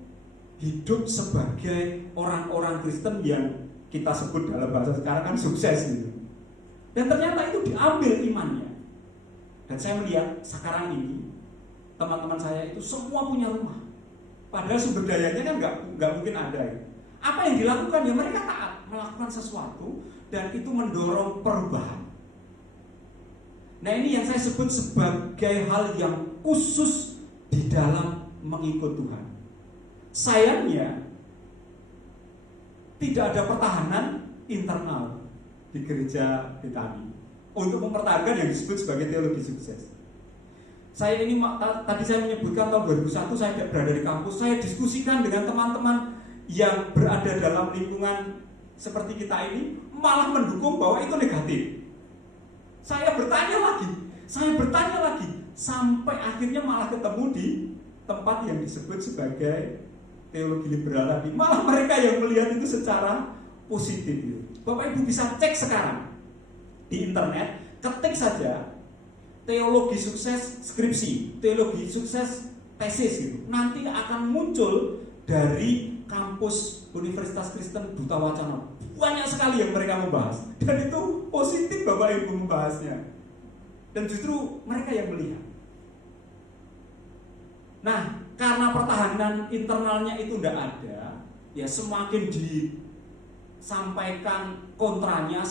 hidup sebagai orang-orang Kristen yang kita sebut dalam bahasa sekarang kan sukses gitu. Dan ternyata itu diambil imannya. Dan saya melihat sekarang ini teman-teman saya itu semua punya rumah. Padahal sumber dayanya kan nggak mungkin ada ya. Apa yang dilakukan ya mereka taat melakukan sesuatu dan itu mendorong perubahan. Nah ini yang saya sebut sebagai hal yang khusus di dalam mengikut Tuhan. Sayangnya tidak ada pertahanan internal di gereja Betani untuk mempertahankan yang disebut sebagai teologi sukses. Saya ini tadi saya menyebutkan tahun 2001 saya berada di kampus, saya diskusikan dengan teman-teman yang berada dalam lingkungan seperti kita ini, malah mendukung bahwa itu negatif. Saya bertanya lagi, sampai akhirnya malah ketemu di tempat yang disebut sebagai teologi liberal tadi. Malah mereka yang melihat itu secara positif. Bapak Ibu bisa cek sekarang di internet, ketik saja teologi sukses skripsi, teologi sukses tesis gitu. Nanti akan muncul dari kampus Universitas Kristen Duta Wacana. Banyak sekali yang mereka membahas dan itu positif Bapak Ibu membahasnya. Dan justru mereka yang melihat. Nah, karena pertahanan internalnya itu tidak ada, ya semakin disampaikan kontranya,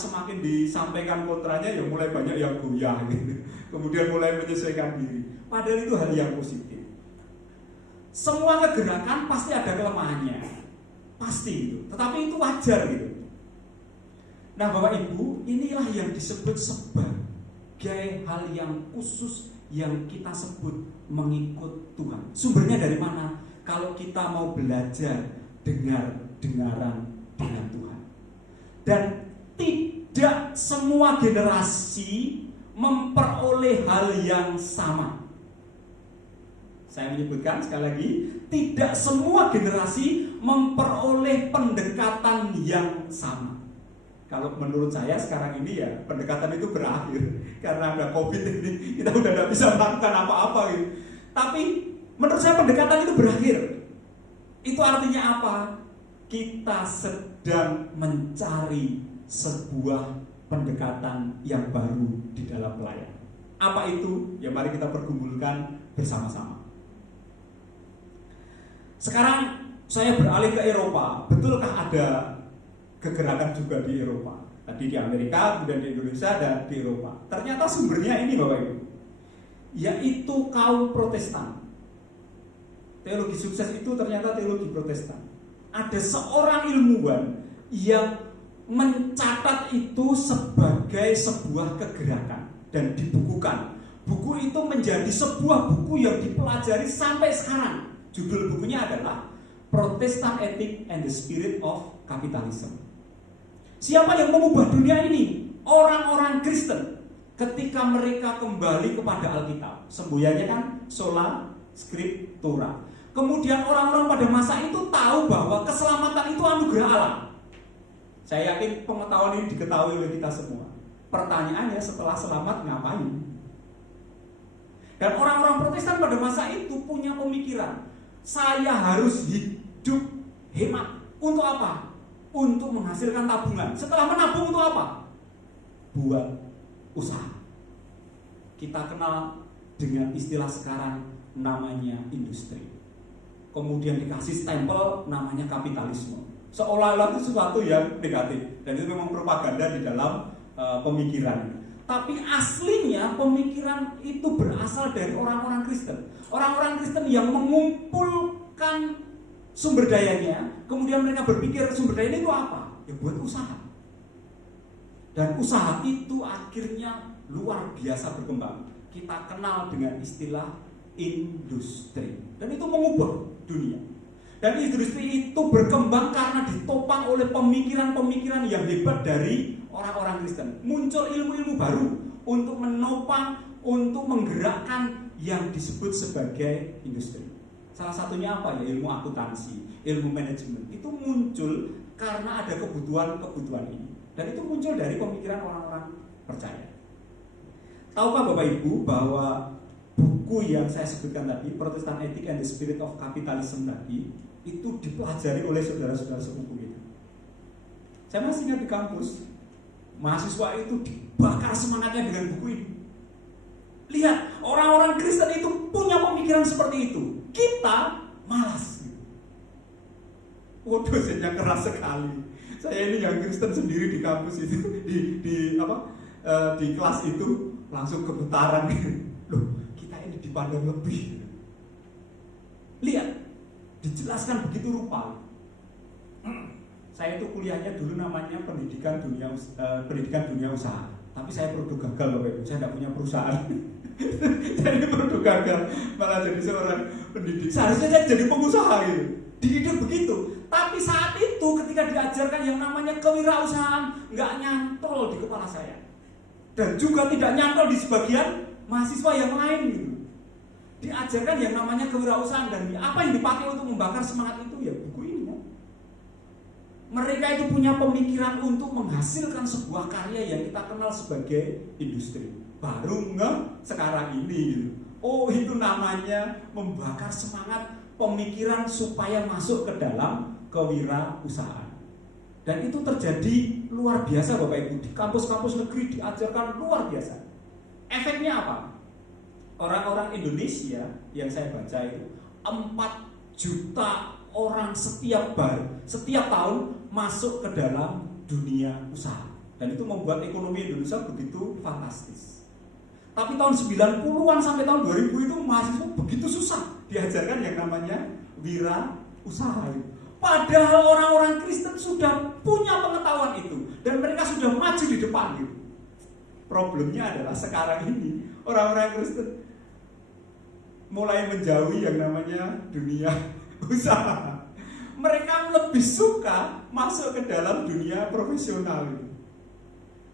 ya mulai banyak yang goyah gitu. Kemudian mulai menyesuaikan diri. Padahal itu hal yang positif. Semua kegerakan pasti ada kelemahannya, pasti itu. Tetapi itu wajar gitu. Nah, Bapak Ibu, inilah yang disebut sebagai hal yang khusus yang kita sebut mengikut Tuhan. Sumbernya dari mana? Kalau kita mau belajar dengar-dengaran dengan Tuhan. Dan tidak semua generasi memperoleh hal yang sama. Saya menyebutkan sekali lagi, tidak semua generasi memperoleh pendekatan yang sama. Kalau menurut saya sekarang ini ya pendekatan itu berakhir karena ada COVID ini, kita udah tidak bisa melakukan apa-apa gitu. Tapi menurut saya pendekatan itu berakhir. Itu artinya apa? Kita sedang mencari sebuah pendekatan yang baru di dalam pelayanan. Apa itu? Ya mari kita pergumulkan bersama-sama. Sekarang saya beralih ke Eropa. Betulkah ada kegerakan juga di Eropa? Tadi di Amerika, kemudian di Indonesia, dan di Eropa. Ternyata sumbernya ini Bapak Ibu, yaitu kaum Protestan. Teologi sukses itu ternyata teologi Protestan. Ada seorang ilmuwan yang mencatat itu sebagai sebuah kegerakan dan dibukukan. Buku itu menjadi sebuah buku yang dipelajari sampai sekarang. Judul bukunya adalah Protestant Ethics and the Spirit of Capitalism. Siapa yang mengubah dunia ini? Orang-orang Kristen. Ketika mereka kembali kepada Alkitab, semboyannya kan sola scriptura. Kemudian orang-orang pada masa itu tahu bahwa keselamatan itu anugerah Allah. Saya yakin pengetahuan ini diketahui oleh kita semua. Pertanyaannya, setelah selamat ngapain? Dan orang-orang Protestan pada masa itu punya pemikiran, saya harus hidup hemat. Untuk apa? Untuk menghasilkan tabungan. Setelah menabung untuk apa? Buat usaha. Kita kenal dengan istilah sekarang namanya industri. Kemudian dikasih stempel namanya kapitalisme. Seolah-olah itu sesuatu yang negatif. Dan itu memang propaganda di dalam pemikiran. Tapi aslinya pemikiran itu berasal dari orang-orang Kristen. Orang-orang Kristen yang mengumpulkan sumber dayanya, kemudian mereka berpikir sumber dayanya itu apa? Ya buat usaha. Dan usaha itu akhirnya luar biasa berkembang. Kita kenal dengan istilah industri. Dan itu mengubah dunia. Dan industri itu berkembang karena ditopang oleh pemikiran-pemikiran yang hebat dari orang-orang Kristen. Muncul ilmu-ilmu baru untuk menopang, untuk menggerakkan yang disebut sebagai industri. Salah satunya apa ya? Ilmu akuntansi, ilmu manajemen. Itu muncul karena ada kebutuhan-kebutuhan ini. Dan itu muncul dari pemikiran orang-orang percaya. Tahukah Bapak Ibu bahwa buku yang saya sebutkan tadi, Protestant Ethics and the Spirit of Capitalism tadi, itu dipelajari oleh saudara-saudara sepupu kita. Saya masih ingat di kampus, mahasiswa itu dibakar semangatnya dengan buku ini. Lihat, orang-orang Kristen itu punya pemikiran seperti itu. Kita malas. Dosennya keras sekali. Saya ini yang Kristen sendiri di kampus itu, di kelas itu langsung gemetaran. Loh, kita ini dipandang lebih. Lihat, dijelaskan begitu rupa. Saya itu kuliahnya dulu namanya pendidikan dunia usaha. Tapi saya produk gagal Bapak Ibu, saya tidak punya perusahaan. Jadi produk gagal, malah jadi seorang pendidik. Seharusnya saya jadi pengusaha gitu. Dididik begitu. Tapi saat itu ketika diajarkan yang namanya kewirausahaan, nggak nyantol di kepala saya. Dan juga tidak nyantol di sebagian mahasiswa yang lain gitu. Diajarkan yang namanya kewirausahaan, dan apa yang dipakai untuk membakar semangat itu ya buku ini ya. Mereka itu punya pemikiran untuk menghasilkan sebuah karya yang kita kenal sebagai industri. Baru sekarang ini gitu. Oh, itu namanya membakar semangat pemikiran supaya masuk ke dalam kewirausahaan. Dan itu terjadi luar biasa Bapak Ibu. Di kampus-kampus negeri diajarkan luar biasa. Efeknya apa? Orang-orang Indonesia yang saya baca itu 4 juta orang setiap tahun masuk ke dalam dunia usaha. Dan itu membuat ekonomi Indonesia begitu fantastis. Tapi tahun 90-an sampai tahun 2000 itu mahasiswa begitu susah diajarkan yang namanya wirausaha. Padahal orang-orang Kristen sudah punya pengetahuan itu dan mereka sudah maju di depan gitu. Problemnya adalah sekarang ini orang-orang Kristen mulai menjauhi yang namanya dunia usaha. Mereka lebih suka masuk ke dalam dunia profesional.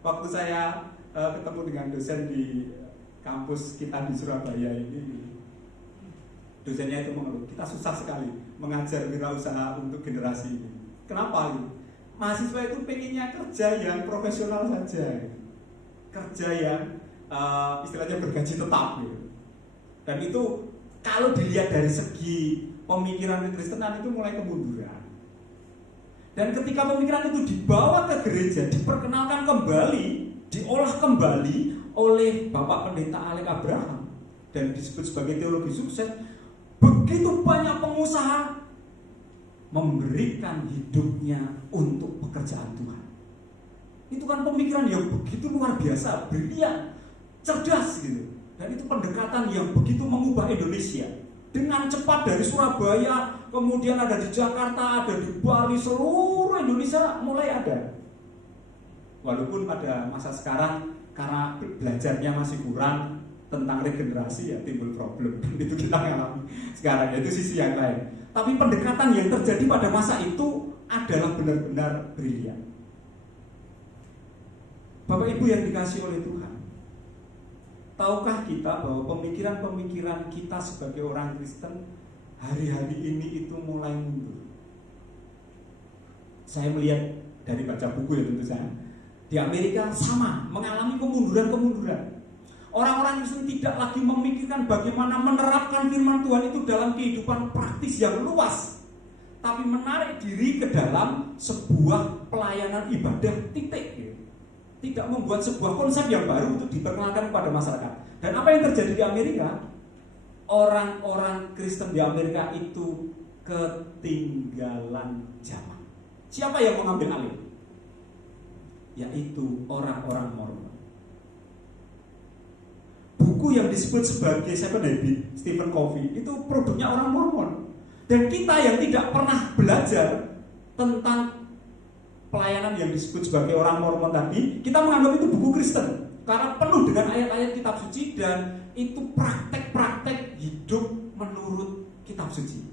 Waktu saya ketemu dengan dosen di kampus kita di Surabaya ini, dosennya itu mengeluh, kita susah sekali mengajar wirausaha untuk generasi ini. Kenapa ini? Mahasiswa itu pengennya kerja yang profesional saja, kerja yang istilahnya bergaji tetap gitu. Dan itu kalau dilihat dari segi pemikiran Kristenan itu mulai kemunduran. Dan ketika pemikiran itu dibawa ke gereja, diperkenalkan kembali, diolah kembali oleh Bapak Pendeta Alek Abraham dan disebut sebagai teologi sukses, begitu banyak pengusaha memberikan hidupnya untuk pekerjaan Tuhan. Itu kan pemikiran yang begitu luar biasa, brilian, cerdas gitu. Dan itu pendekatan yang begitu mengubah Indonesia. Dengan cepat dari Surabaya, kemudian ada di Jakarta, ada di Bali, seluruh Indonesia mulai ada. Walaupun pada masa sekarang karena belajarnya masih kurang tentang regenerasi ya timbul problem. Itu kita alami sekarang, itu sisi yang lain. Tapi pendekatan yang terjadi pada masa itu adalah benar-benar brilian. Bapak Ibu yang dikasihi oleh Tuhan, tahukah kita bahwa pemikiran-pemikiran kita sebagai orang Kristen hari-hari ini itu mulai mundur? Saya melihat dari baca buku ya tentu saja, di Amerika sama mengalami kemunduran-kemunduran. Orang-orang Kristen tidak lagi memikirkan bagaimana menerapkan firman Tuhan itu dalam kehidupan praktis yang luas, tapi menarik diri ke dalam sebuah pelayanan ibadah titik. Tidak membuat sebuah konsep yang baru untuk diperkenalkan kepada masyarakat. Dan apa yang terjadi di Amerika? Orang-orang Kristen di Amerika itu ketinggalan zaman. Siapa yang mengambil alih? Yaitu orang-orang Mormon. Buku yang disebut sebagai Seven Habits Stephen Covey itu produknya orang Mormon. Dan kita yang tidak pernah belajar tentang pelayanan yang disebut sebagai orang Mormon tadi, kita menganggap itu buku Kristen karena penuh dengan ayat-ayat kitab suci dan itu praktek-praktek hidup menurut kitab suci.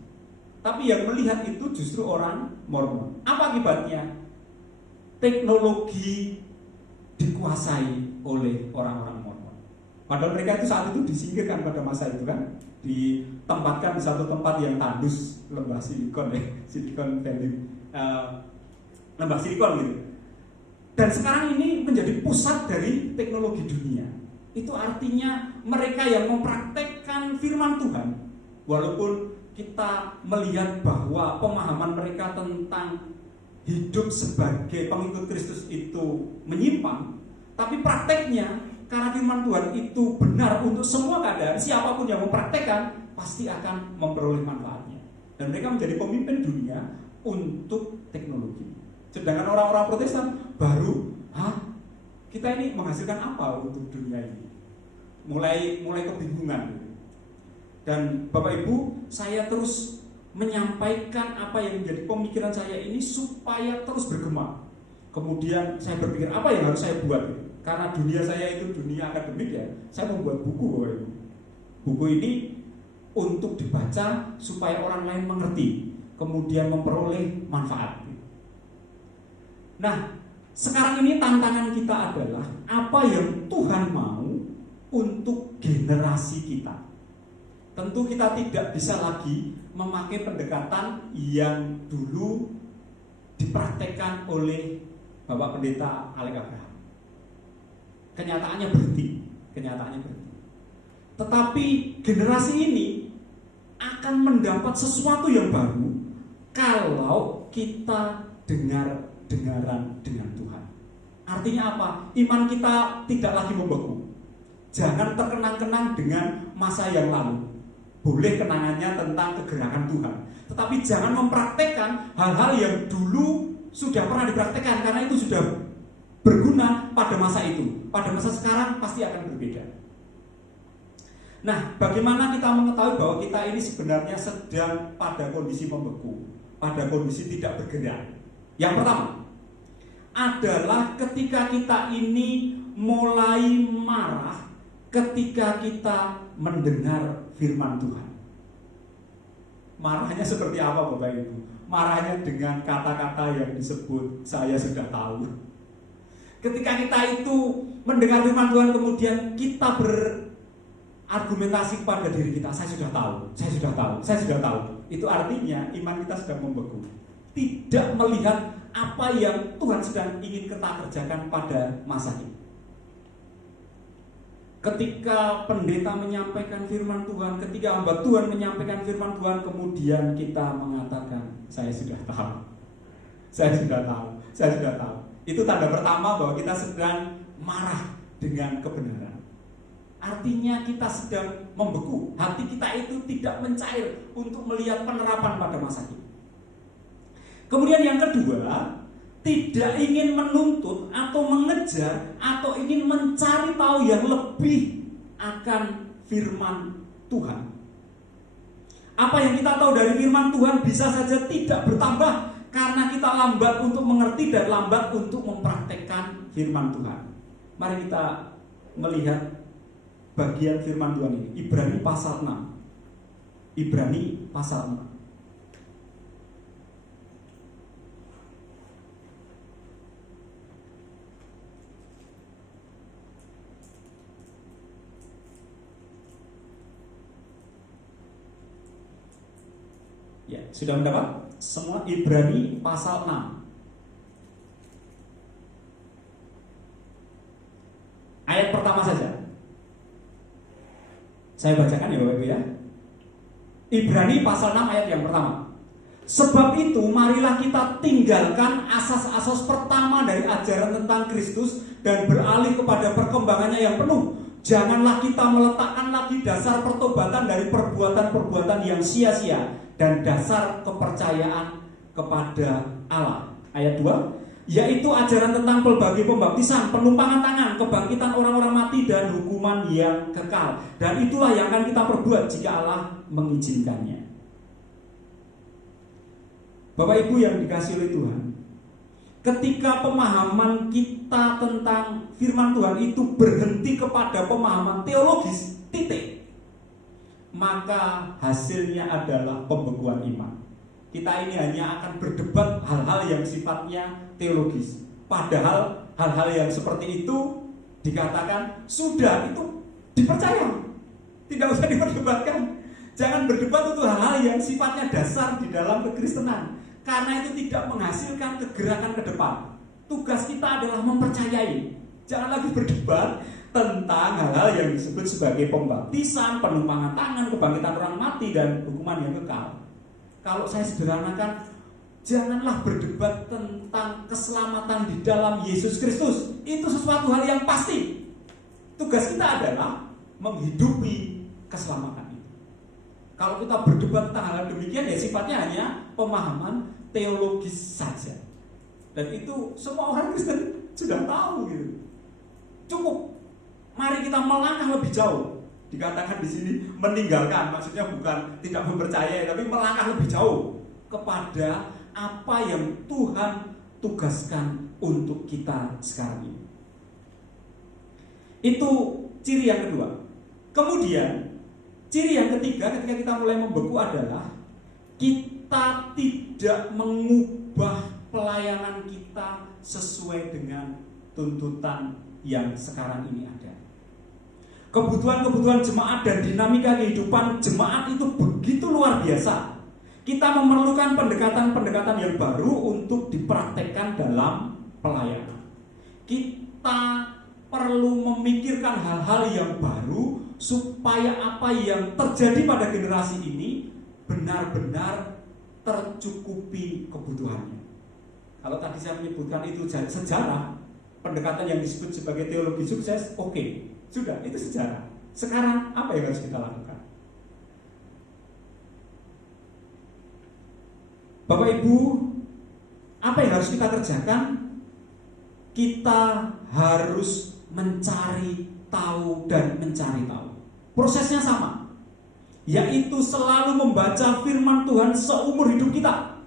Tapi yang melihat itu justru orang Mormon. Apa akibatnya? Teknologi dikuasai oleh orang-orang Mormon. Padahal mereka itu saat itu disingkirkan pada masa itu kan, ditempatkan di satu tempat yang tandus, lembah Silicon Valley, lembah Silikon gitu. Dan sekarang ini menjadi pusat dari teknologi dunia. Itu artinya mereka yang mempraktekkan firman Tuhan, walaupun kita melihat bahwa pemahaman mereka tentang hidup sebagai pengikut Kristus itu menyimpang, tapi prakteknya karena firman Tuhan itu benar untuk semua keadaan, siapapun yang mempraktekkan pasti akan memperoleh manfaatnya. Dan mereka menjadi pemimpin dunia untuk teknologi. Sedangkan orang-orang Protestan baru, kita ini menghasilkan apa untuk dunia ini? Mulai kebingungan. Dan Bapak Ibu, saya terus menyampaikan apa yang menjadi pemikiran saya ini supaya terus bergema. Kemudian saya berpikir apa yang harus saya buat? Karena dunia saya itu dunia akademik ya, saya membuat buku Bapak Ibu. Buku ini untuk dibaca supaya orang lain mengerti, kemudian memperoleh manfaat. Nah, sekarang ini tantangan kita adalah apa yang Tuhan mau untuk generasi kita. Tentu kita tidak bisa lagi memakai pendekatan yang dulu dipraktekkan oleh Bapak Pendeta Alek Abraham. Kenyataannya berhenti. Tetapi generasi ini akan mendapat sesuatu yang baru kalau kita dengaran dengan Tuhan. Artinya apa? Iman kita tidak lagi membeku. Jangan terkenang-kenang dengan masa yang lalu. Boleh kenangannya tentang kegerakan Tuhan, tetapi jangan mempraktekkan hal-hal yang dulu sudah pernah dipraktekkan, karena itu sudah berguna pada masa itu. Pada masa sekarang pasti akan berbeda. Nah, bagaimana kita mengetahui bahwa kita ini sebenarnya sedang pada kondisi membeku, pada kondisi tidak bergerak? Yang pertama adalah ketika kita ini mulai marah ketika kita mendengar firman Tuhan. Marahnya seperti apa Bapak Ibu? Marahnya dengan kata-kata yang disebut saya sudah tahu. Ketika kita itu mendengar firman Tuhan kemudian kita berargumentasi kepada diri kita, saya sudah tahu. Itu artinya iman kita sedang membeku. Tidak melihat apa yang Tuhan sedang ingin kita kerjakan pada masa ini. Ketika pendeta menyampaikan firman Tuhan, ketika hamba Tuhan menyampaikan firman Tuhan, kemudian kita mengatakan, saya sudah tahu. Itu tanda pertama bahwa kita sedang marah dengan kebenaran. Artinya kita sedang membeku. Hati kita itu tidak mencair untuk melihat penerapan pada masa ini. Kemudian yang kedua, tidak ingin menuntut atau mengejar atau ingin mencari tahu yang lebih akan firman Tuhan. Apa yang kita tahu dari firman Tuhan bisa saja tidak bertambah karena kita lambat untuk mengerti dan lambat untuk mempraktekkan firman Tuhan. Mari kita melihat bagian firman Tuhan ini, Ibrani pasal 6. Ibrani pasal 6. Ya, sudah mendapat semua? Ibrani pasal 6. Ayat pertama saja. Saya bacakan ya Bapak Ibu ya. Ibrani pasal 6 ayat yang pertama. Sebab itu marilah kita tinggalkan asas-asas pertama dari ajaran tentang Kristus dan beralih kepada perkembangannya yang penuh. Janganlah kita meletakkan lagi dasar pertobatan dari perbuatan-perbuatan yang sia-sia dan dasar kepercayaan kepada Allah. Ayat 2, yaitu ajaran tentang pelbagai pembaptisan, penumpangan tangan, kebangkitan orang-orang mati dan hukuman yang kekal. Dan itulah yang akan kita perbuat jika Allah mengizinkannya. Bapak Ibu yang dikasihi oleh Tuhan, ketika pemahaman kita tentang firman Tuhan itu berhenti kepada pemahaman teologis, titik, maka hasilnya adalah pembekuan iman. Kita ini hanya akan berdebat hal-hal yang sifatnya teologis. Padahal hal-hal yang seperti itu dikatakan sudah itu dipercaya, tidak usah diperdebatkan. Jangan berdebat untuk hal-hal yang sifatnya dasar di dalam kekristenan, karena itu tidak menghasilkan kegerakan ke depan. Tugas kita adalah mempercayai. Jangan lagi berdebat tentang hal-hal yang disebut sebagai pembaptisan, penumpangan tangan, kebangkitan orang mati dan hukuman yang kekal. Kalau saya sederhanakan, janganlah berdebat tentang keselamatan di dalam Yesus Kristus. Itu sesuatu hal yang pasti. Tugas kita adalah menghidupi keselamatan itu. Kalau kita berdebat tentang hal demikian, ya sifatnya hanya pemahaman teologis saja. Dan itu semua orang Kristen sudah tahu gitu. Cukup. Mari kita melangkah lebih jauh. Dikatakan di sini meninggalkan, maksudnya bukan tidak mempercayai, tapi melangkah lebih jauh kepada apa yang Tuhan tugaskan untuk kita sekarang ini. Itu ciri yang kedua. Kemudian ciri yang ketiga ketika kita mulai membeku adalah kita tidak mengubah pelayanan kita sesuai dengan tuntutan yang sekarang ini ada. Kebutuhan-kebutuhan jemaat dan dinamika kehidupan jemaat itu begitu luar biasa. Kita memerlukan pendekatan-pendekatan yang baru untuk dipraktekkan dalam pelayanan. Kita perlu memikirkan hal-hal yang baru supaya apa yang terjadi pada generasi ini benar-benar tercukupi kebutuhannya. Kalau tadi saya menyebutkan itu sejarah, pendekatan yang disebut sebagai teologi sukses, oke. Sudah, itu sejarah. Sekarang apa yang harus kita lakukan? Bapak Ibu, apa yang harus kita kerjakan? Kita harus mencari tahu dan mencari tahu. Prosesnya sama, yaitu selalu membaca firman Tuhan seumur hidup kita.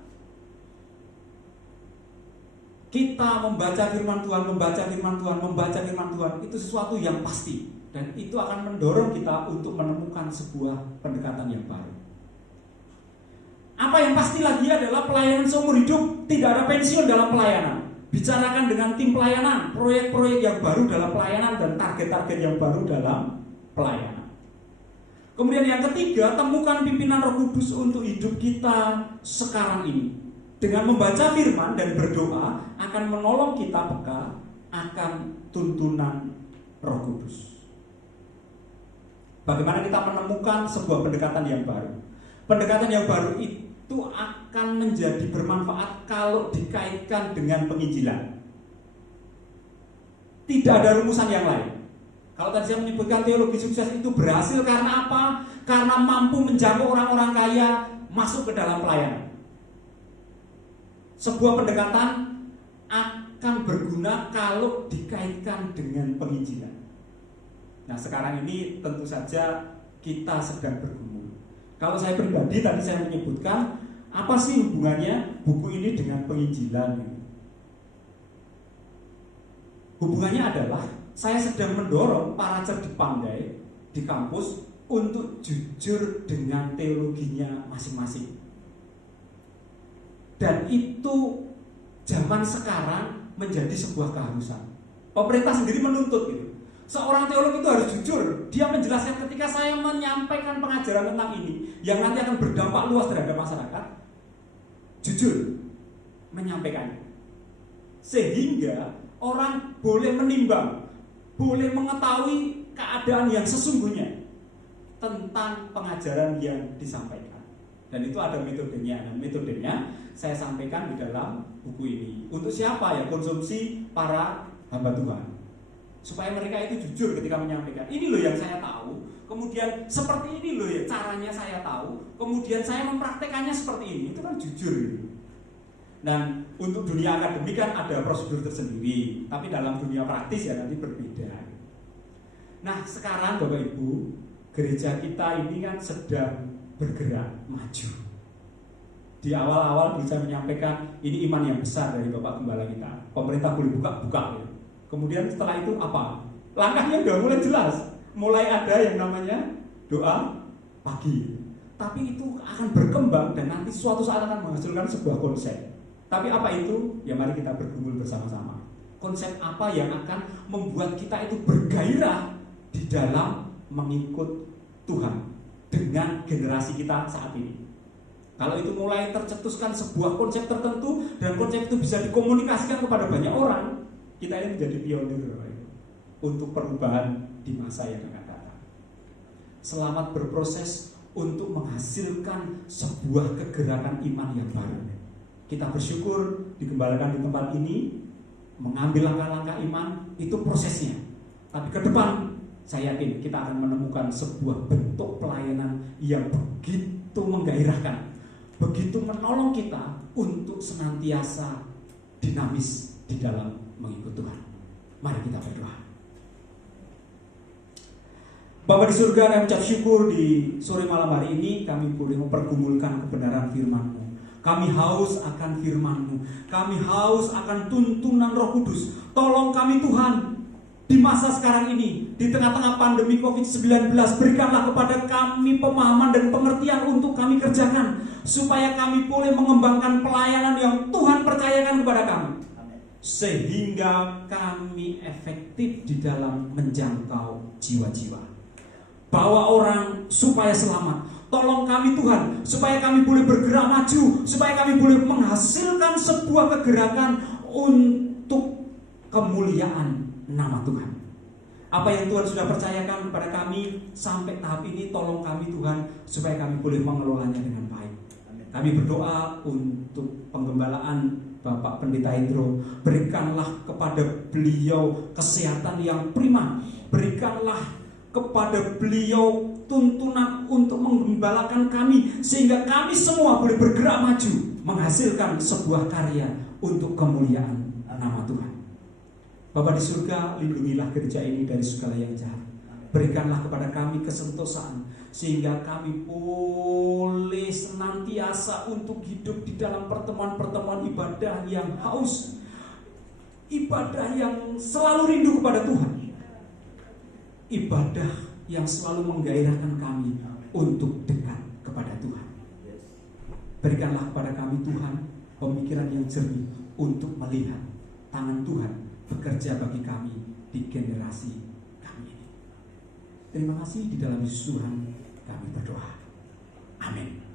Kita membaca firman Tuhan, membaca firman Tuhan itu sesuatu yang pasti, dan itu akan mendorong kita untuk menemukan sebuah pendekatan yang baru. Apa yang pasti lagi adalah pelayanan seumur hidup, tidak ada pensiun dalam pelayanan. Bicarakan dengan tim pelayanan, proyek-proyek yang baru dalam pelayanan dan target-target yang baru dalam pelayanan. Kemudian yang ketiga, temukan pimpinan Roh Kudus untuk hidup kita sekarang ini. Dengan membaca firman dan berdoa akan menolong kita peka akan tuntunan Roh Kudus. Bagaimana kita menemukan sebuah pendekatan yang baru? Pendekatan yang baru itu akan menjadi bermanfaat kalau dikaitkan dengan penginjilan. Tidak ada rumusan yang lain. Kalau tadi saya menyebutkan teologi sukses itu berhasil karena apa? Karena mampu menjangkau orang-orang kaya masuk ke dalam pelayanan. Sebuah pendekatan akan berguna kalau dikaitkan dengan penginjilan. Nah, sekarang ini tentu saja kita sedang bergumul. Kalau saya pribadi tadi saya menyebutkan apa sih hubungannya buku ini dengan penginjilan? Hubungannya adalah saya sedang mendorong para cerdik pandai di kampus untuk jujur dengan teologinya masing-masing. Dan itu zaman sekarang menjadi sebuah keharusan. Pemerintah sendiri menuntut gitu. Seorang teolog itu harus jujur. Dia menjelaskan ketika saya menyampaikan pengajaran tentang ini yang nanti akan berdampak luas terhadap masyarakat, jujur menyampaikannya. Sehingga orang boleh menimbang, boleh mengetahui keadaan yang sesungguhnya tentang pengajaran yang disampaikan. Dan itu ada metodenya. Dan metodenya saya sampaikan di dalam buku ini. Untuk siapa? Ya konsumsi para hamba Tuhan, supaya mereka itu jujur ketika menyampaikan. Ini loh yang saya tahu, kemudian seperti ini loh ya caranya saya tahu, kemudian saya mempraktekannya seperti ini. Itu kan jujur. Dan untuk dunia akademik kan ada prosedur tersendiri, tapi dalam dunia praktis ya nanti berbeda. Nah sekarang Bapak Ibu, gereja kita ini kan sedang bergerak maju. Di awal-awal bisa menyampaikan ini iman yang besar dari Bapak Gembala kita. Pemerintah boleh buka ya. Kemudian setelah itu apa? Langkahnya udah mulai jelas. Mulai ada yang namanya doa pagi. Tapi itu akan berkembang dan nanti suatu saat akan menghasilkan sebuah konsep. Tapi apa itu? Ya mari kita bergumul bersama-sama. Konsep apa yang akan membuat kita itu bergairah di dalam mengikut Tuhan dengan generasi kita saat ini. Kalau itu mulai tercetuskan sebuah konsep tertentu dan konsep itu bisa dikomunikasikan kepada banyak orang, kita ini menjadi pionir untuk perubahan di masa yang akan datang. Selamat berproses untuk menghasilkan sebuah kegerakan iman yang baru. Kita bersyukur digembalakan di tempat ini, mengambil langkah-langkah iman, itu prosesnya. Tapi ke depan saya yakin kita akan menemukan sebuah bentuk pelayanan yang begitu menggairahkan, begitu menolong kita untuk senantiasa dinamis di dalam mengikut Tuhan. Mari kita berdoa. Bapa di surga, kami ucap syukur di sore malam hari ini kami boleh mempergumulkan kebenaran firman-Mu. Kami haus akan firman-Mu. Kami haus akan tuntunan Roh Kudus. Tolong kami Tuhan di masa sekarang ini, di tengah-tengah pandemi COVID-19, berikanlah kepada kami pemahaman dan pengertian untuk kami kerjakan, supaya kami boleh mengembangkan pelayanan yang Tuhan percayakan kepada kami, sehingga kami efektif di dalam menjangkau jiwa-jiwa. Bawa orang supaya selamat. Tolong kami Tuhan, supaya kami boleh bergerak maju, supaya kami boleh menghasilkan sebuah kegerakan untuk kemuliaan nama Tuhan. Apa yang Tuhan sudah percayakan kepada kami sampai tahap ini, tolong kami Tuhan, supaya kami boleh mengelolanya dengan baik. Kami berdoa untuk penggembalaan Bapak Pendeta Indro. Berikanlah kepada beliau kesehatan yang prima. Berikanlah kepada beliau tuntunan untuk menggembalakan kami, sehingga kami semua boleh bergerak maju, menghasilkan sebuah karya untuk kemuliaan nama Tuhan. Bapa di surga, lindungilah gereja ini dari segala yang jahat. Berikanlah kepada kami kesentosaan, sehingga kami boleh senantiasa untuk hidup di dalam pertemuan-pertemuan ibadah yang haus, ibadah yang selalu rindu kepada Tuhan, ibadah yang selalu menggairahkan kami untuk dekat kepada Tuhan. Berikanlah kepada kami Tuhan pemikiran yang jernih untuk melihat tangan Tuhan bekerja bagi kami di generasi kami ini. Terima kasih, di dalam Yesus Tuhan kami berdoa. Amin.